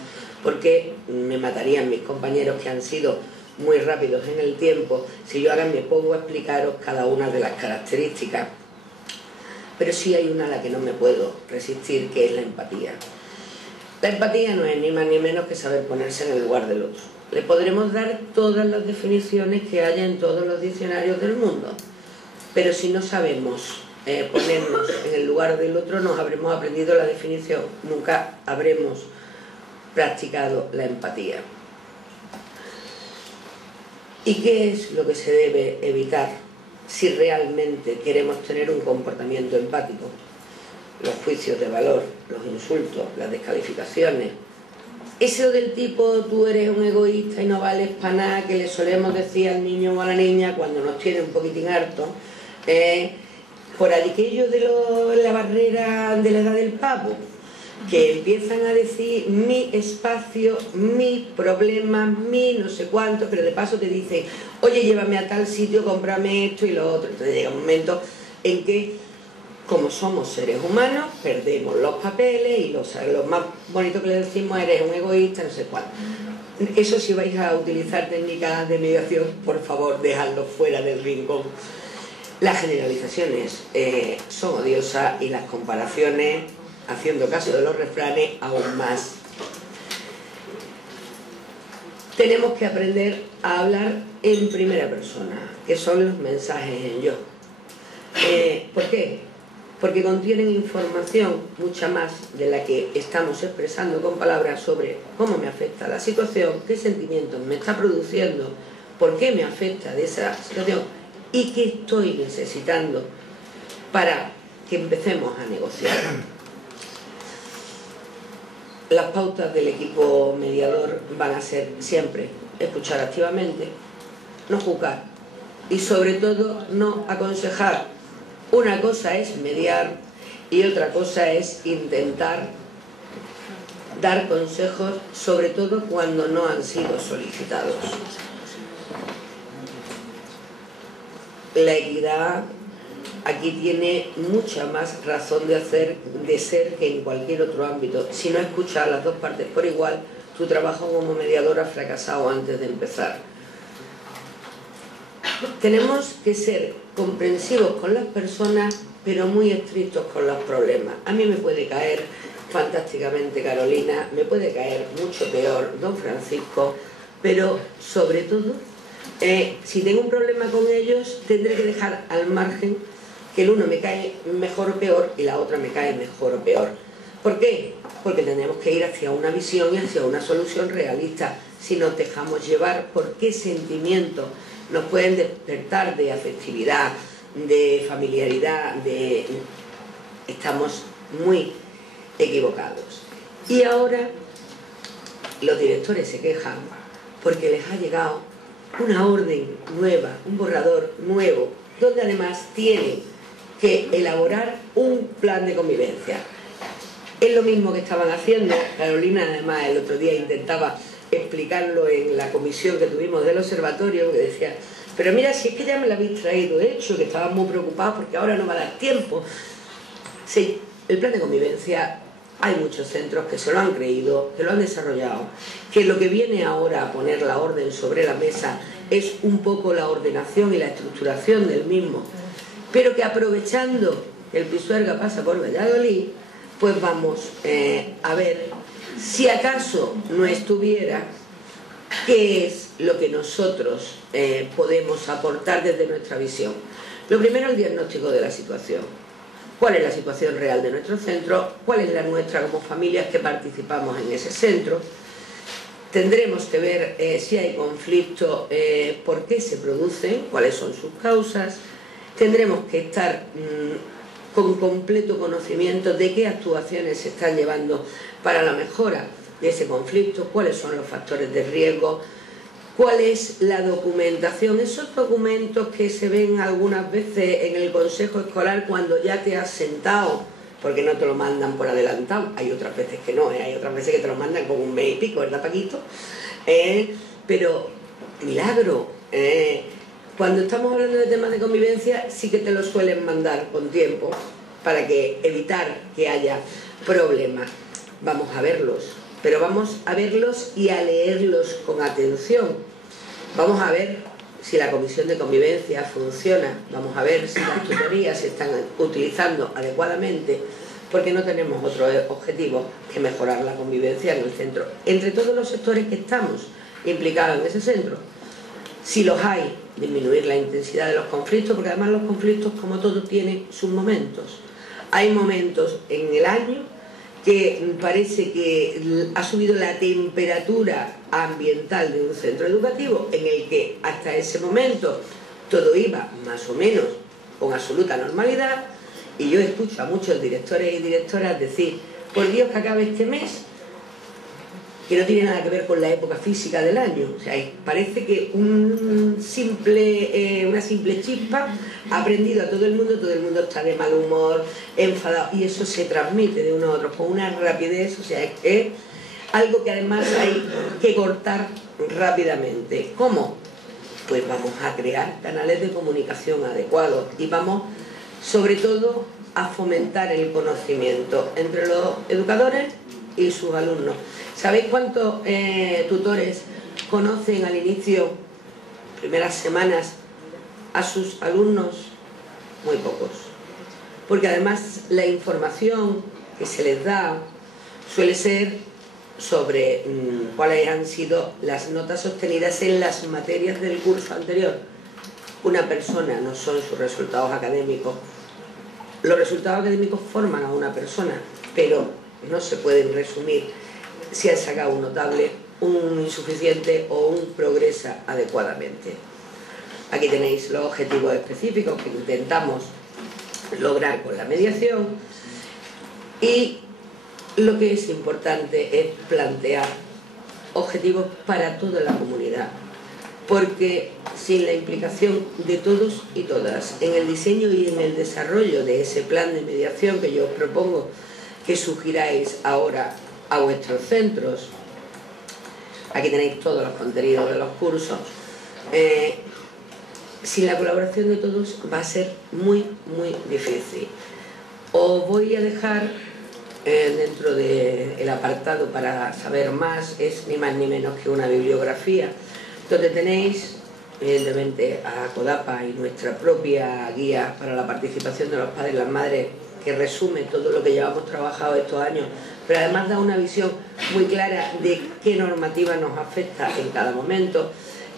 porque me matarían mis compañeros que han sido muy rápidos en el tiempo si yo ahora me pongo a explicaros cada una de las características. Pero sí hay una a la que no me puedo resistir, que es la empatía. La empatía no es ni más ni menos que saber ponerse en el lugar del otro. Le podremos dar todas las definiciones que haya en todos los diccionarios del mundo, pero si no sabemos ponernos en el lugar del otro, nos habremos aprendido la definición, nunca habremos practicado la empatía. ¿Y qué es lo que se debe evitar si realmente queremos tener un comportamiento empático? Los juicios de valor, los insultos, las descalificaciones. Eso del tipo, tú eres un egoísta y no vales para nada, que le solemos decir al niño o a la niña cuando nos tiene un poquitín harto, por aquello de la barrera de la edad del pavo, que empiezan a decir mi espacio, mi problema, mi no sé cuánto, pero de paso te dicen, oye, llévame a tal sitio, cómprame esto y lo otro. Entonces llega un momento en que, como somos seres humanos, perdemos los papeles y lo más bonito que le decimos, eres un egoísta, no sé cuánto. Eso, si vais a utilizar técnicas de mediación, por favor, dejadlo fuera del rincón. Las generalizaciones son odiosas y las comparaciones, haciendo caso de los refranes, aún más. Tenemos que aprender a hablar en primera persona, que son los mensajes en yo. ¿Por qué? Porque contienen información mucha más de la que estamos expresando con palabras sobre cómo me afecta la situación, qué sentimientos me está produciendo, por qué me afecta de esa situación y qué estoy necesitando para que empecemos a negociar. Las pautas del equipo mediador van a ser siempre escuchar activamente, no juzgar y sobre todo no aconsejar. Una cosa es mediar y otra cosa es intentar dar consejos, sobre todo cuando no han sido solicitados. La equidad aquí tiene mucha más razón de ser que en cualquier otro ámbito. Si no escuchas a las dos partes por igual, tu trabajo como mediador ha fracasado antes de empezar. Tenemos que ser comprensivos con las personas, pero muy estrictos con los problemas. A mí me puede caer fantásticamente Carolina, me puede caer mucho peor don Francisco, pero sobre todo, si tengo un problema con ellos, tendré que dejar al margen que el uno me cae mejor o peor y la otra me cae mejor o peor. ¿Por qué? Porque tenemos que ir hacia una visión y hacia una solución realista. Si nos dejamos llevar por qué sentimientos nos pueden despertar de afectividad, de familiaridad, estamos muy equivocados. Y ahora los directores se quejan porque les ha llegado una orden nueva, un borrador nuevo, donde además tienen que elaborar un plan de convivencia. Es lo mismo que estaban haciendo. Carolina además el otro día intentaba explicarlo en la comisión que tuvimos del observatorio, que decía, pero mira, si es que ya me lo habéis traído hecho, que estaban muy preocupados porque ahora no va a dar tiempo. Sí, el plan de convivencia, hay muchos centros que se lo han creído, que lo han desarrollado, que lo que viene ahora a poner la orden sobre la mesa es un poco la ordenación y la estructuración del mismo, pero que aprovechando que el Pisuerga pasa por Valladolid, pues vamos a ver si acaso no estuviera, qué es lo que nosotros podemos aportar desde nuestra visión. Lo primero, el diagnóstico de la situación. ¿Cuál es la situación real de nuestro centro? ¿Cuál es la nuestra como familias que participamos en ese centro? Tendremos que ver si hay conflicto, por qué se producen, cuáles son sus causas. Tendremos que estar con completo conocimiento de qué actuaciones se están llevando para la mejora de ese conflicto, cuáles son los factores de riesgo, cuál es la documentación, esos documentos que se ven algunas veces en el consejo escolar cuando ya te has sentado, porque no te lo mandan por adelantado, hay otras veces que no, hay otras veces que te lo mandan con un mes y pico, ¿verdad, Paquito? Pero, milagro, cuando estamos hablando de temas de convivencia sí que te lo suelen mandar con tiempo para evitar que haya problemas. Vamos a verlos, pero vamos a verlos y a leerlos con atención. Vamos a ver si la comisión de convivencia funciona, vamos a ver si las tutorías se están utilizando adecuadamente, porque no tenemos otro objetivo que mejorar la convivencia en el centro, entre todos los sectores que estamos implicados en ese centro. Si los hay, disminuir la intensidad de los conflictos, porque además los conflictos, como todo, tienen sus momentos. Hay momentos en el año que parece que ha subido la temperatura ambiental de un centro educativo, en el que hasta ese momento todo iba más o menos con absoluta normalidad, y yo escucho a muchos directores y directoras decir, por Dios que acabe este mes, que no tiene nada que ver con la época física del año. O sea, parece que una simple chispa ha prendido a todo el mundo está de mal humor, enfadado, y eso se transmite de uno a otro con una rapidez, o sea, es algo que además hay que cortar rápidamente. ¿Cómo? Pues vamos a crear canales de comunicación adecuados y vamos, sobre todo, a fomentar el conocimiento entre los educadores y sus alumnos. ¿Sabéis cuántos tutores conocen al inicio, primeras semanas, a sus alumnos? Muy pocos. Porque además la información que se les da suele ser sobre cuáles han sido las notas obtenidas en las materias del curso anterior. Una persona no son sus resultados académicos. Los resultados académicos forman a una persona, pero no se pueden resumir si han sacado un notable, un insuficiente o un progresa adecuadamente. Aquí tenéis los objetivos específicos que intentamos lograr con la mediación, y lo que es importante es plantear objetivos para toda la comunidad, porque sin la implicación de todos y todas en el diseño y en el desarrollo de ese plan de mediación que yo os propongo que sugiráis ahora a vuestros centros, aquí tenéis todos los contenidos de los cursos, sin la colaboración de todos va a ser muy, muy difícil. Os voy a dejar dentro del apartado para saber más, es ni más ni menos que una bibliografía, donde tenéis evidentemente a CODAPA y nuestra propia guía para la participación de los padres y las madres, que resume todo lo que llevamos trabajado estos años, pero además da una visión muy clara de qué normativa nos afecta en cada momento.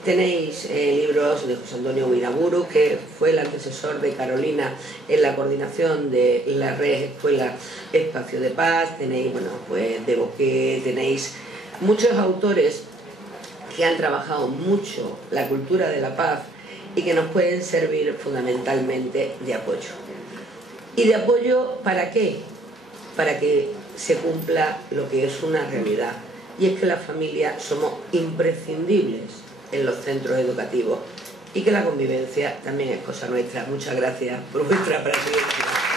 Tenéis libros de José Antonio Guiraburu, que fue el antecesor de Carolina en la coordinación de la red Escuela Espacio de Paz. Tenéis, bueno, pues de Boqué, tenéis muchos autores que han trabajado mucho la cultura de la paz y que nos pueden servir fundamentalmente de apoyo. ¿Y de apoyo para qué? Para que se cumpla lo que es una realidad, y es que las familias somos imprescindibles en los centros educativos y que la convivencia también es cosa nuestra. Muchas gracias por vuestra participación.